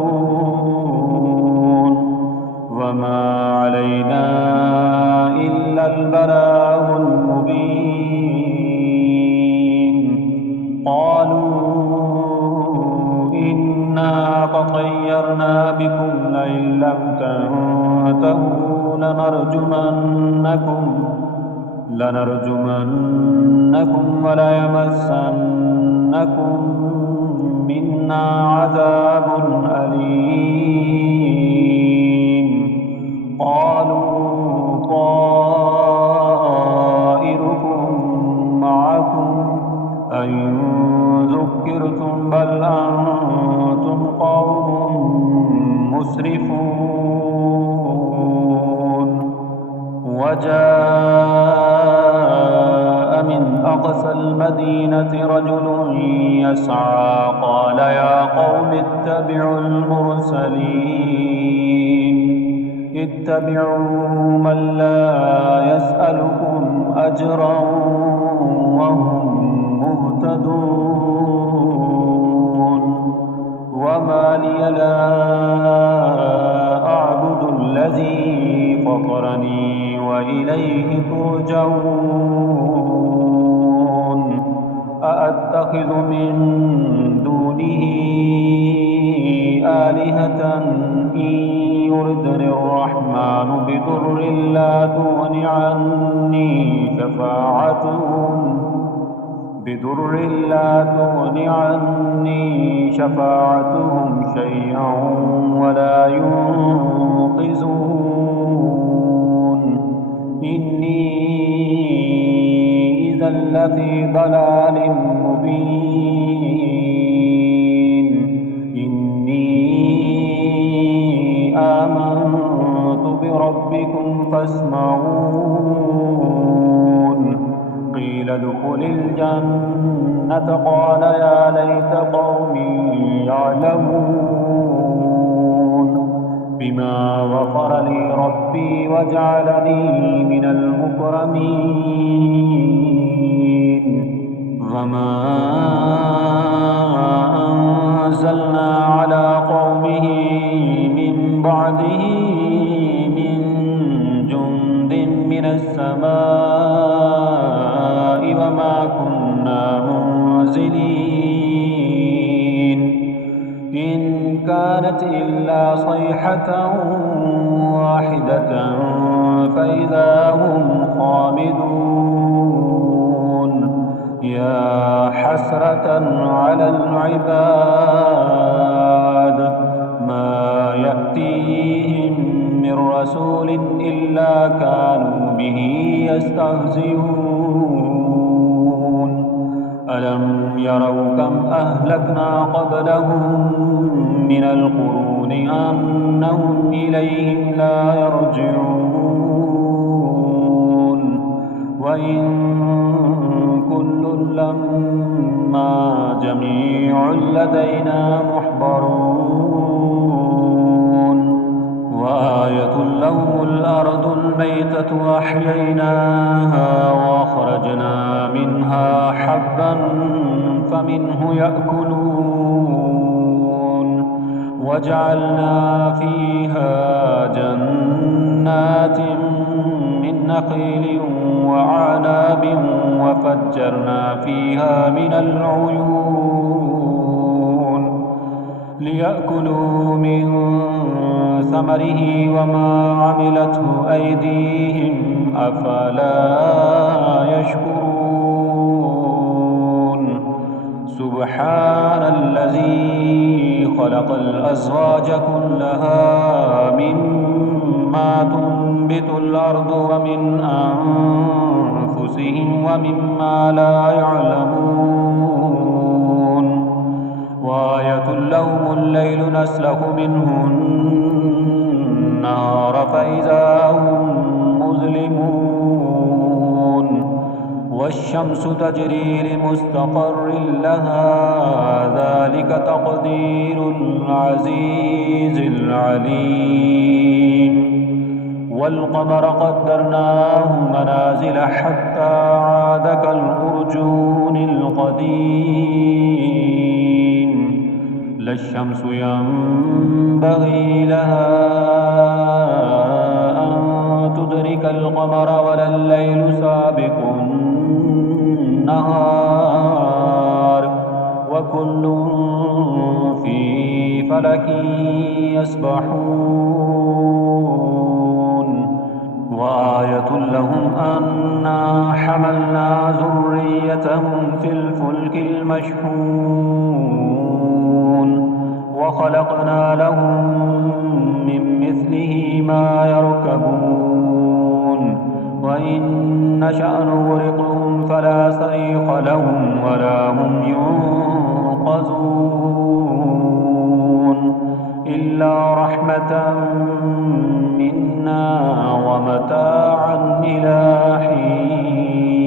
وما علينا إلا البلاغ المبين تطيرنا بكم لئن لم تنتهوا لنرجمنكم وليمسنكم منا عذاب أليم. قالوا طائركم معكم أئن ذكرتم بل أنتم قوم مسرفون. وجاء من أقصى المدينة رجل يسعى قال يا قوم اتبعوا من لا يسألكم أجرا وهم مهتدون. وما لي لا أعبد الذي فطرني وإليه ترجعون. أأتخذ من دونه آلهة إن يردني الرحمن بضر لا تغن عني شفاعتهم شيئا ولا ينقذون. إني إذا لفي ضلال مبين. إني آمنت بربكم فاسمعون. قيل ادخل الجنة قال يا ليت قومي يعلمون بما غفر لي ربي وجعلني من المكرمين. وما أنزلنا على قومه من بعده من جند من السماء وما كنا منزلين. إن كانت إلا صيحة واحدة فإذا هم خامدون. يا حسرة على العباد ما يأتيهم من رسول إلا كانوا به يستهزئون. ألم يروا كم أهلكنا قبلهم من القرون أنهم إليهم لا يرجعون. وإن كل لما جميع لدينا محضرون. وآية لهم الأرض الميتة أحييناها وأخرجنا منها حبا فمنه يأكلون. وجعلنا فيها جنات من نخيل وأعناب وفجرنا فيها من العيون ليأكلوا من ثمره وما عملته أيديهم أفلا يشكرون. سبحان الذي خلق الأزواج كلها مما تنبت الأرض ومن أنفسهم ومما لا يعلمون. وآية لهم الليل نسلخ منه النهار فإذا هم مظلمون. والشمس تجري لمستقر لها ذلك تقدير العزيز العليم. والقمر قدرناه منازل حتى عاد كالأرجون القديم. لا الشمس ينبغي لها أن تدرك القمر ولا الليل سابق النهار وكل في فلك يسبحون وآية لهم أنا حملنا ذريتهم في الفلك المشحون وخلقنا لهم من مثله ما يركبون وإن نشأ نغرقهم فلا صريخ لهم ولا هم ينقذون إلا رحمة منا ومتاعا إلى حين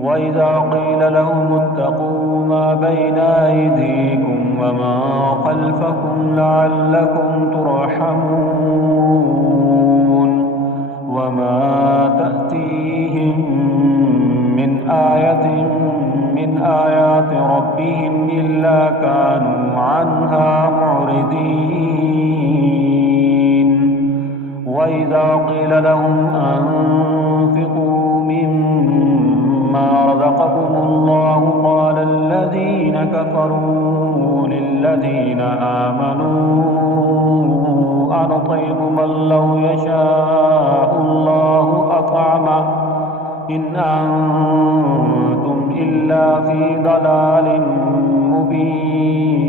وإذا قيل لهم اتقوا ما بين أيديكم وما خلفكم لعلكم ترحمون وما تأتيهم من آية من آيات ربهم إلا كانوا عنها معرضين وإذا قيل لهم أنفقوا مما رزقكم الله قال الذين كفروا للذين آمنوا أنطعم من لو يشاء الله أطعمه إن أنتم إلا في ضلال مبين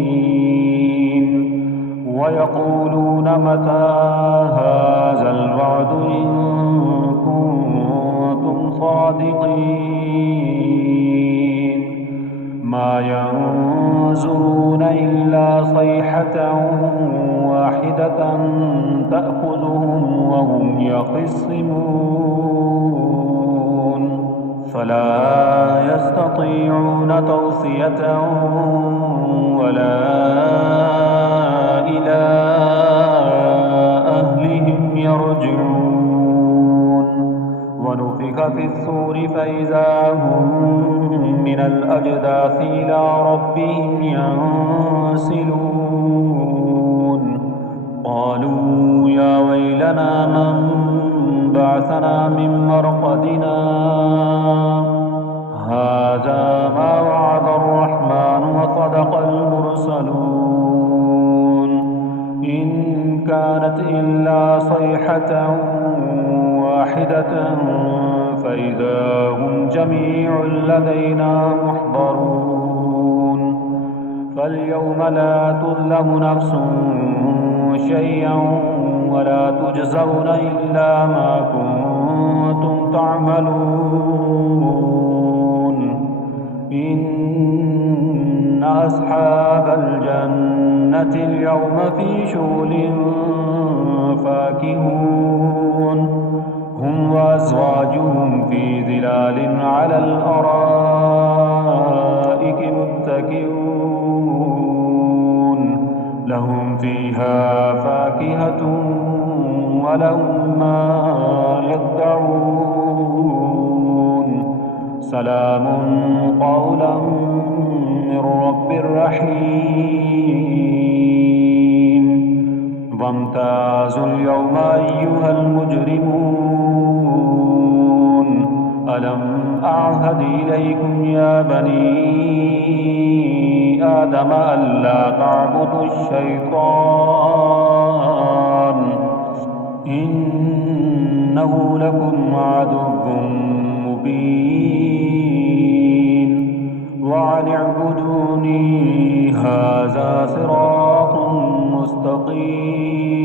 ويقولون متى هذا الوعد إن كنتم صادقين ما ينظرون إلا صيحة واحدة تأخذهم وهم يخصمون فلا يستطيعون توصية ولا إلى أهلهم يرجعون ونفخ في الصور فإذا هم من الأجداث إلى ربهم ينسلون قالوا يا ويلنا من بعثنا من مرقدنا هذا ما وعد الرحمن وصدق المرسلون إن كانت إلا صيحة واحدة فإذا هم جميع لدينا محضرون فاليوم لا تظلم نفس شيئا ولا تجزون إلا ما كنتم تعملون إن أصحاب الجنة اليوم في شغل فاكهون هم وأزواجهم في ظلال على الأرائك متكئون لهم فيها فاكهة ولهم ما يدعون سلام قولا من رب رحيم وامتازوا اليوم أيها المجرمون ألم أعهد إليكم يا بني آدم ألا تعبدوا الشيطان إنه لكم عدو مبين وأن اعبدوني هذا صراط مستقيم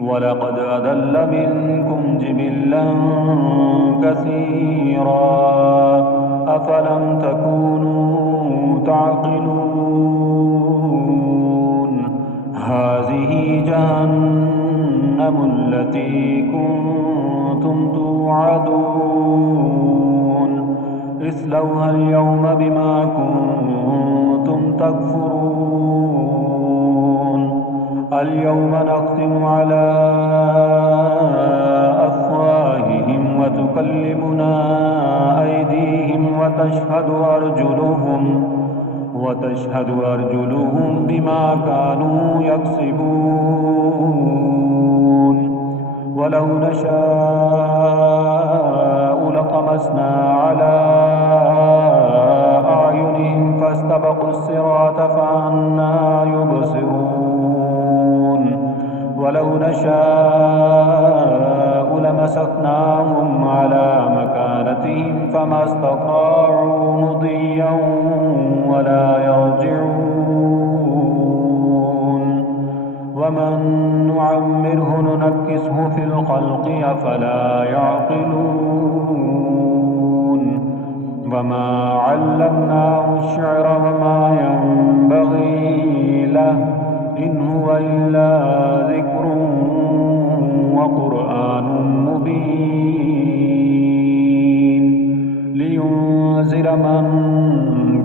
ولقد أضل منكم جبلا كثيرا أفلم تكونوا تعقلون هذه جهنم التي كنتم توعدون اصلوها اليوم بما كنتم تكفرون اليوم نختم على أفواههم وتكلمنا أيديهم وتشهد أرجلهم بما كانوا يكسبون ولو نشاء لطمسنا على أعينهم استبقوا الصراط فأنى يبصرون ولو نشاء لمسخناهم على مكانتهم فما استطاعوا مضيا ولا يرجعون ومن نعمره ننكسه في الخلق أفلا يعقلون وما علمناه الشعر وما ينبغي له إن هو إلا ذكر وقرآن مبين لينذر من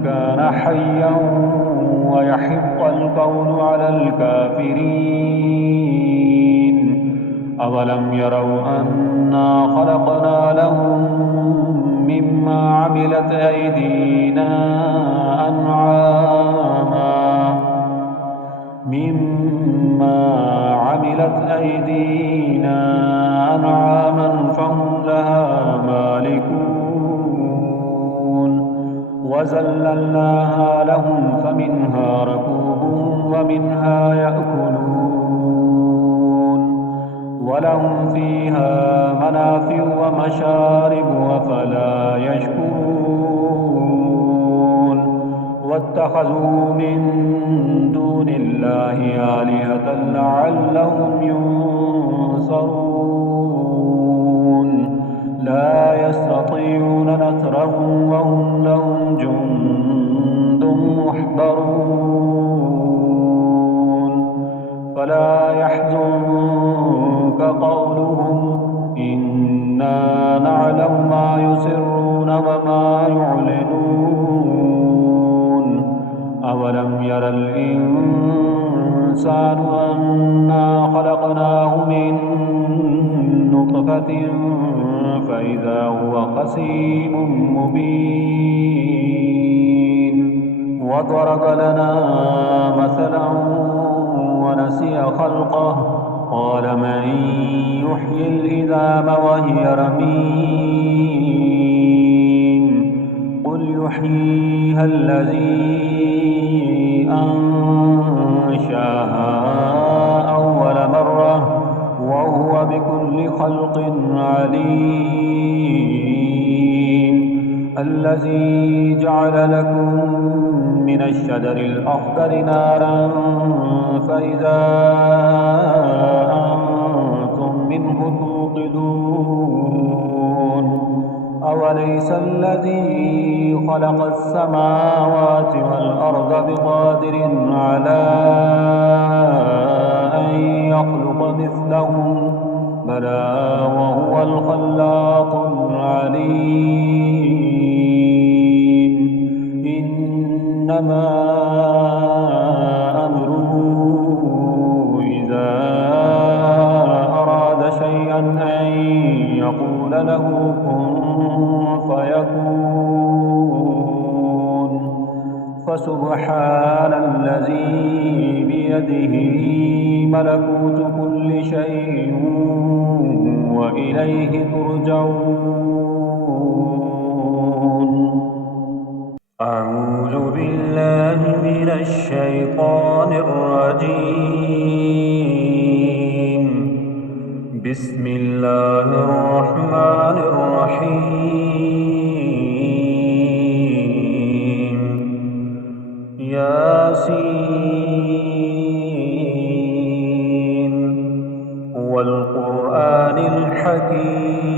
كان حيا ويحق القول على الكافرين أولم يروا أنا خلقنا لهم مما عملت أيدينا أنعاما فهم لها مالكون وذللناها لهم فمنها ركوبهم ومنها يأكلون ولهم فيها منافع ومشارب أفلا يشكرون واتخذوا من دون الله آلهة لعلهم ينصرون لا يستطيعون نصرهم وهم لهم جند محضرون فلا يحزنك قولهم إنا نعلم ما يسرون وما يعلنون أولم ير الإنسان أنا خلقناه من نطفة فإذا هو خصيم مبين وضرب لنا مثلا ونسي خلقه قال من يحيي العظام وهي رميم قل يحييها الذي أنشاها أول مرة وهو بكل خلق عليم الذي جعل لكم من الشجر الأخضر نارا فإذا أنتم منه توقدون أوليس الذي خلق السماوات والأرض بقادر على أن يخلق مثلهم بلى وهو الخلاق العليم إنما أمره إذا أراد شيئا أن يقول له كن فيكون فسبحان الذي بيده ملكوت كل شيء وإليه ترجعون أعوذ بالله من الشيطان الرجيم بسم الله الرحمن الرحيم ياسين والقرآن الحكيم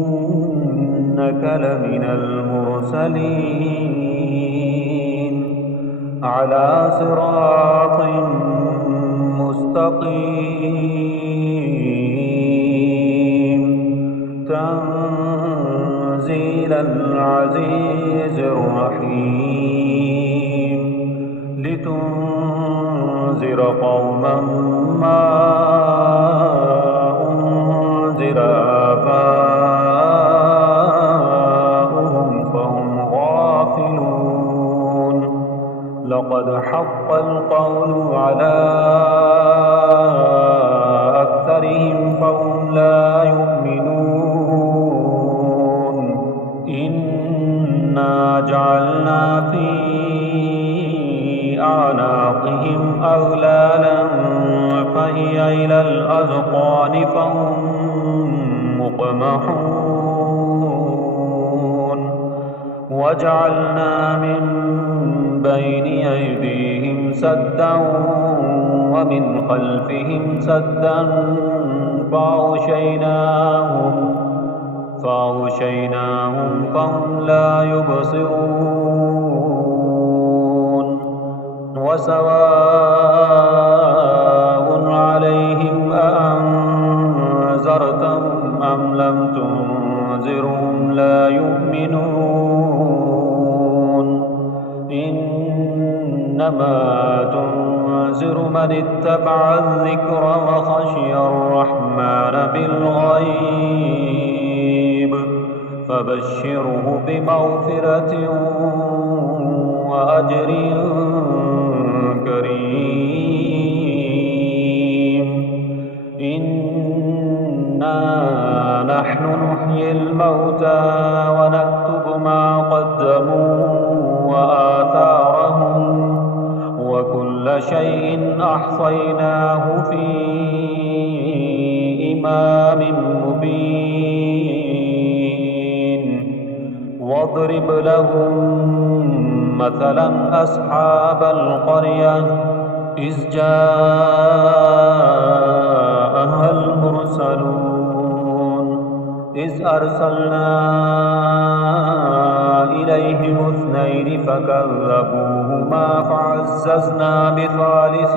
إنك لمن المرسلين على صراط مستقيم تنزيل العزيز الرحيم لتنذر قوما ما أنذر آباؤهم فهم غافلون لقد حق القول على أكثرهم فهم لا يؤمنون جعلنا في أعناقهم أغلالا فهي إلى الأذقان فهم مقمحون وجعلنا من بين أيديهم سدا ومن خلفهم سدا فأغشيناهم فهم لا يبصرون وسواء عليهم أأنذرتهم أم لم تنذرهم لا يؤمنون إنما تنذر من اتبع الذكر وخشي الرحمن بالغيب فبشره بمغفرة وأجر كريم إنا نحن نحيي الموتى ونكتب ما قدموا وآثارهم وكل شيء أحصيناه في إمام مبين واضرب لهم مثلا أصحاب القرية إذ جاءها المرسلون إذ أرسلنا إليهم اثنين فكذبوهما فعززنا بثالث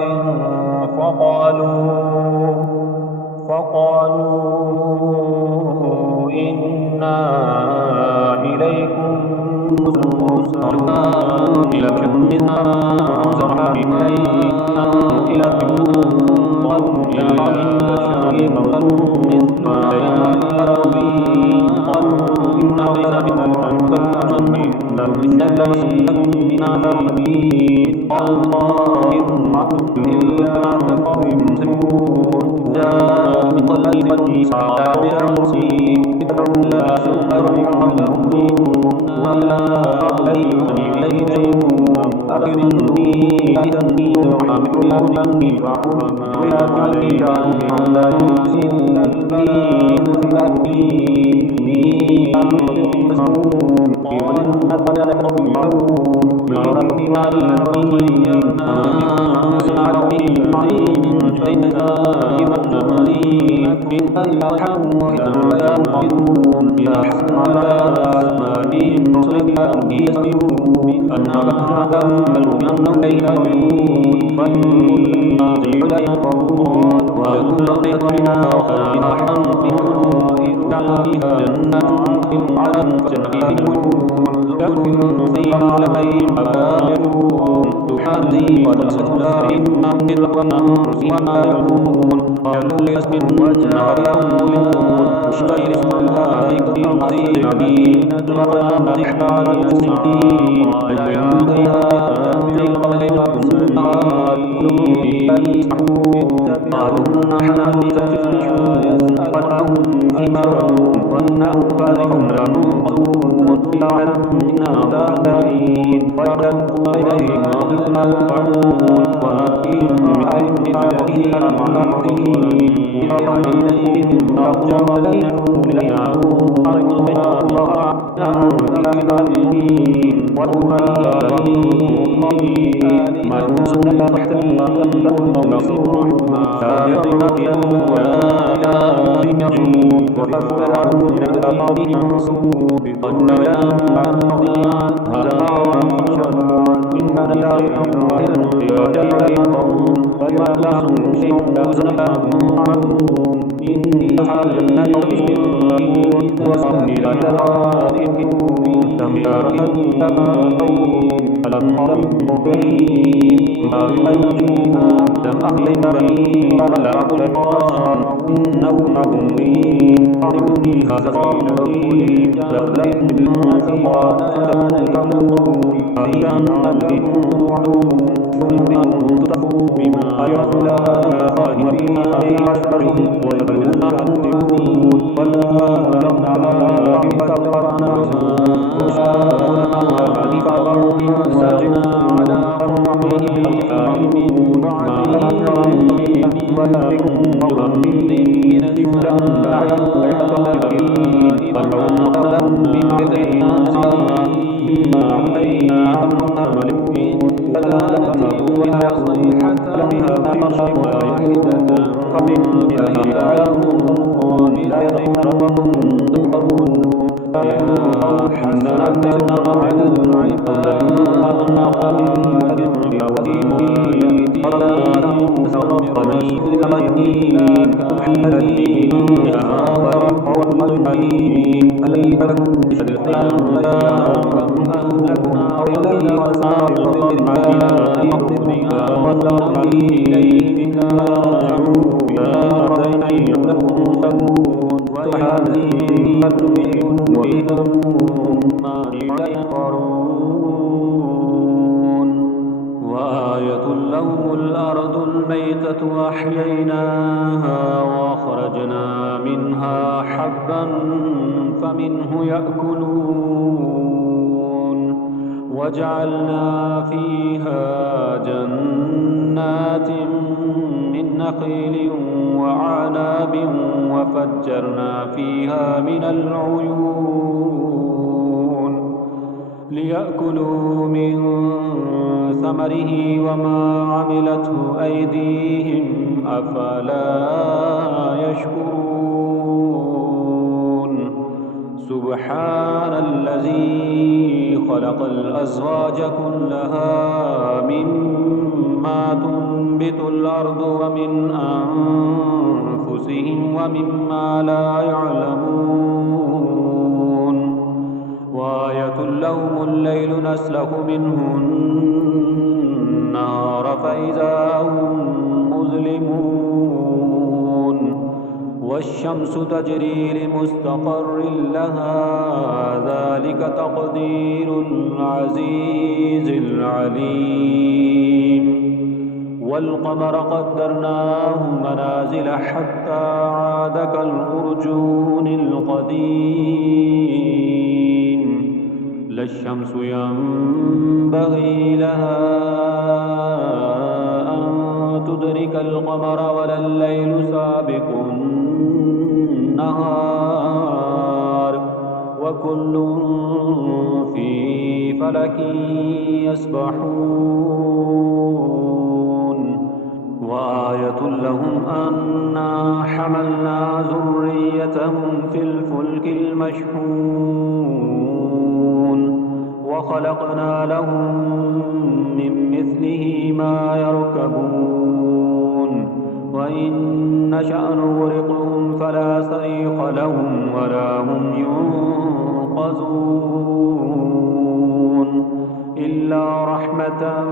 فقالوا إنا إليكم مرسلون لكن منا أنزلنا إليكم قالوا يا شاهد مثل قالوا إنا إذا أرسلنا على قومه من بعده من جند من السماء فما لهم ولا صيحة واحدة فإذا هم خامدون يا حسرة على العباد يأتيهم برسول إلا كالذين أهلكنا وآية لهم الأرض الميتة أحييناها وأخرجنا منها حبا فمنه يأكلون وجعلنا فيها جنات من نخيل وأعناب وفجرنا فيها من العيون ليأكلوا من ثمره وما عملته أيديهم أفلا يشكرون سبحان الذي خلق الأزواج كلها مما تنبت الأرض ومن أنفسهم ومما لا يعلمون وآية لهم الليل نسلخ منه النهار فإذا هم مظلمون والشمس تجري لمستقر لها ذلك تقدير العزيز العليم والقمر قدرناه منازل حتى عاد كالأرجون القديم لا الشمس ينبغي لها أن تدرك القمر ولا الليل سابق النهار وكل في فلك يسبحون وآية لهم أنا حملنا ذريتهم في الفلك المشحون وخلقنا لهم من مثله ما يركبون وإن نشأ نغرقهم فلا صريخ لهم ولا هم ينقذون إلا رحمة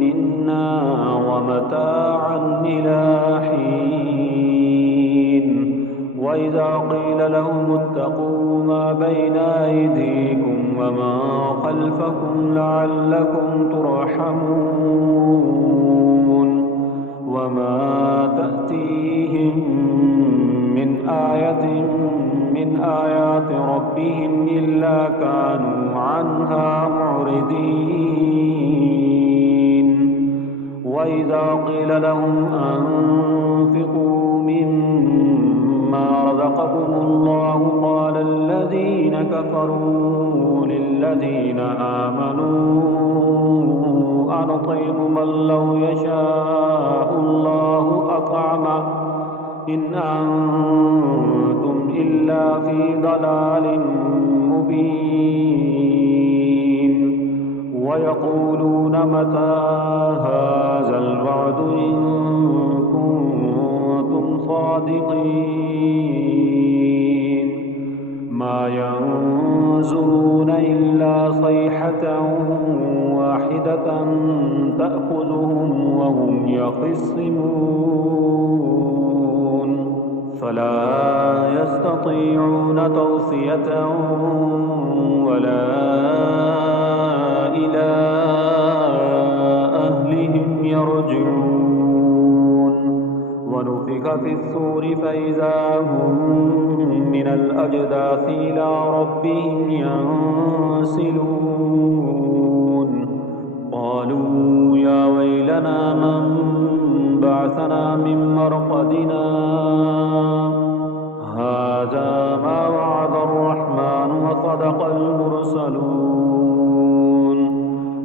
منا ومتاعا إلى حين وإذا قيل لهم اتقوا ما بين أيديكم وما خلفكم لعلكم ترحمون وما تأتيهم من آية من آيات ربهم إلا كانوا عنها معرضين وإذا قيل لهم أنفقوا مما رزقكم الله قال الذين كفروا للذين آمنوا أنطعم من لو يشاء الله أطعمه إن أنتم إلا في ضلال مبين ويقولون متى هذا الوعد إن كنتم صادقين ما ينظرون إلا صيحة واحدة تأخذهم وهم يخصمون فلا يستطيعون توصية ولا إلى أهلهم يرجعون ونفخ في الصور فإذا هم من الأجداث إلى ربهم ينسلون قالوا يا ويلنا من بعثنا من مرقدنا هذا ما وعد الرحمن وصدق المرسلون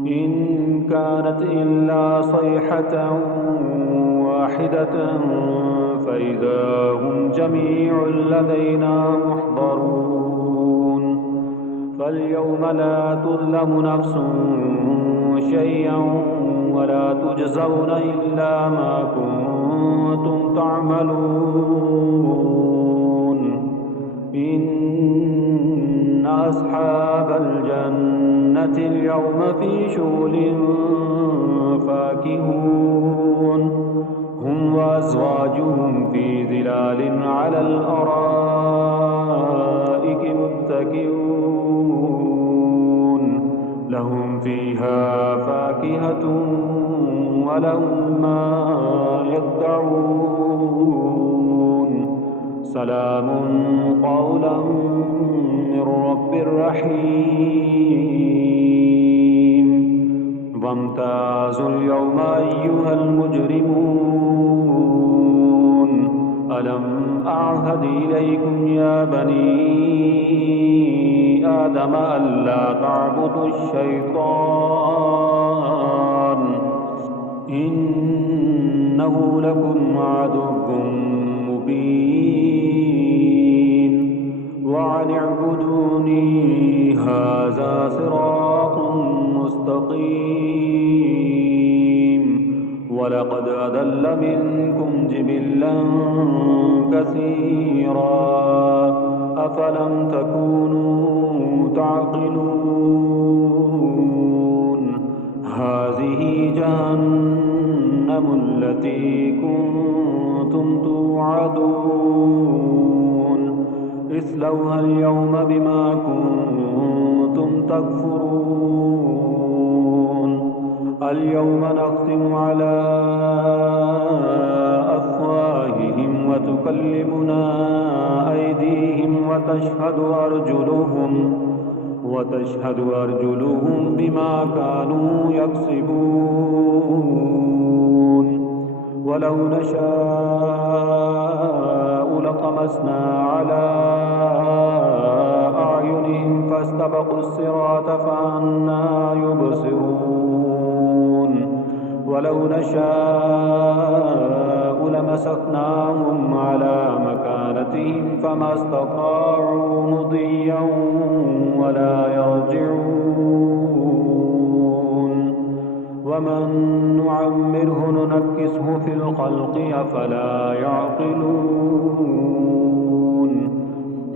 إن كانت إلا صيحة واحدة فإذا هم جميع لدينا محضرون فاليوم لا تظلم نفس شيئا ولا تجزون إلا ما كنتم تعملون إن أصحاب الجنة اليوم في شغل فاكهون هم وأزواجهم في ظلال على الأرائك متكئون لهم فيها فاكهة ولهم ما يدعون سلام قولا من رب رحيم وامتازوا اليوم أيها المجرمون ألم أعهد إليكم يا بني آدم ألا تعبدوا الشيطان إنه لكم عدو مبين وأن اعبدوني هذا صراط مستقيم ولقد أضل منكم جبلا كثيرا أفلم تكونوا تعقلون هذه جهنم التي كنتم توعدون اصلوها اليوم بما كنتم تكفرون اليوم نختم على أفواههم وتكلمنا أيديهم وتشهد أرجلهم بما كانوا يكسبون ولو نشاء لطمسنا على أعينهم فاستبقوا الصراط فأنى يبصرون ولو نشاء لمسخناهم على مكانتهم فما استطاعوا مضيا ولا يرجعون ومن نعمره ننكسه في الخلق أفلا يعقلون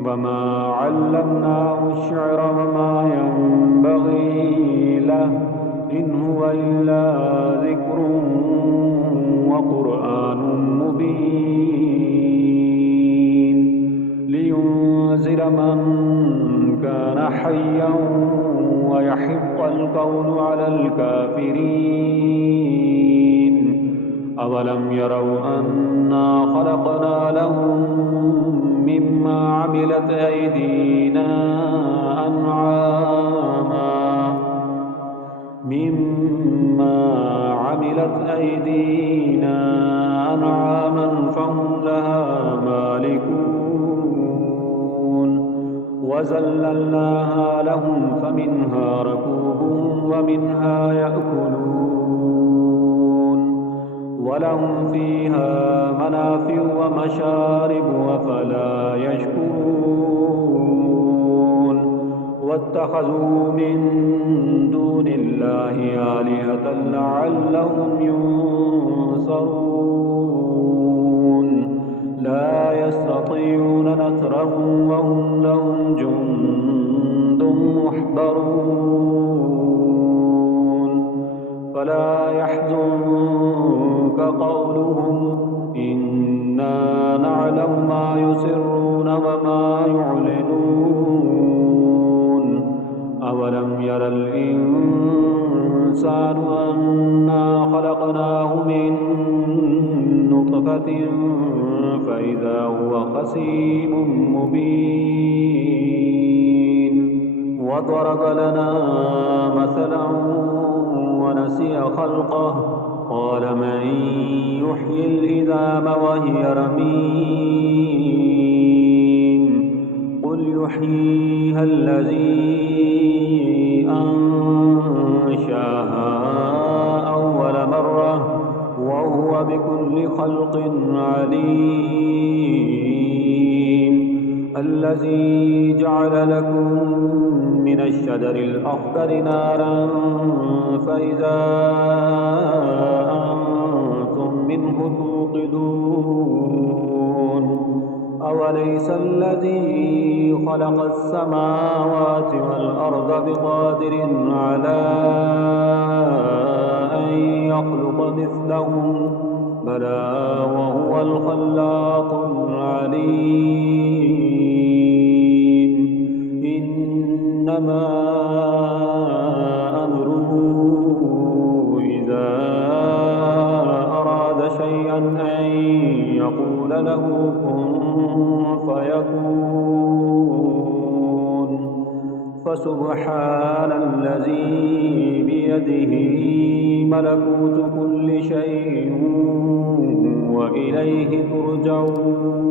وما علمناه الشعر وما ينبغي له إن هو إلا ذكر وقرآن مبين لينذر من كان حيا ويحق القول على الكافرين أولم يروا أنا خلقنا لهم مما عملت أيدينا أنعاما فهم لها مالكون وذللناها لهم فمنها ركوبهم ومنها يأكلون ولهم فيها منافع ومشارب أفلا يشكرون واتخذوا من دون الله آلهة لعلهم ينصرون لا يستطيعون نصرهم وهم لهم جند محضرون فلا يحزنك قولهم إنا نعلم ما يسرون وما يعلنون أولم ير الإنسان أنا خلقناه من نطفة فإذا هو خصيم مبين وضرب لنا مثلا نسي خلقه قال من يحيي العظام وهي رميم قل يحييها الذي أنشاها أول مرة وهو بكل خلق عليم الذي جعل لكم من الشجر الأخضر نارا فإذا أنتم منه توقدون أوليس الذي خلق السماوات والأرض بقادر على أن يخلق مثلهم بلى وهو الخلاق العليم إنما أمره إذا أراد شيئا أن يقول له كن فيكون فسبحان الذي بيده ملكوت كل شيء وإليه ترجعون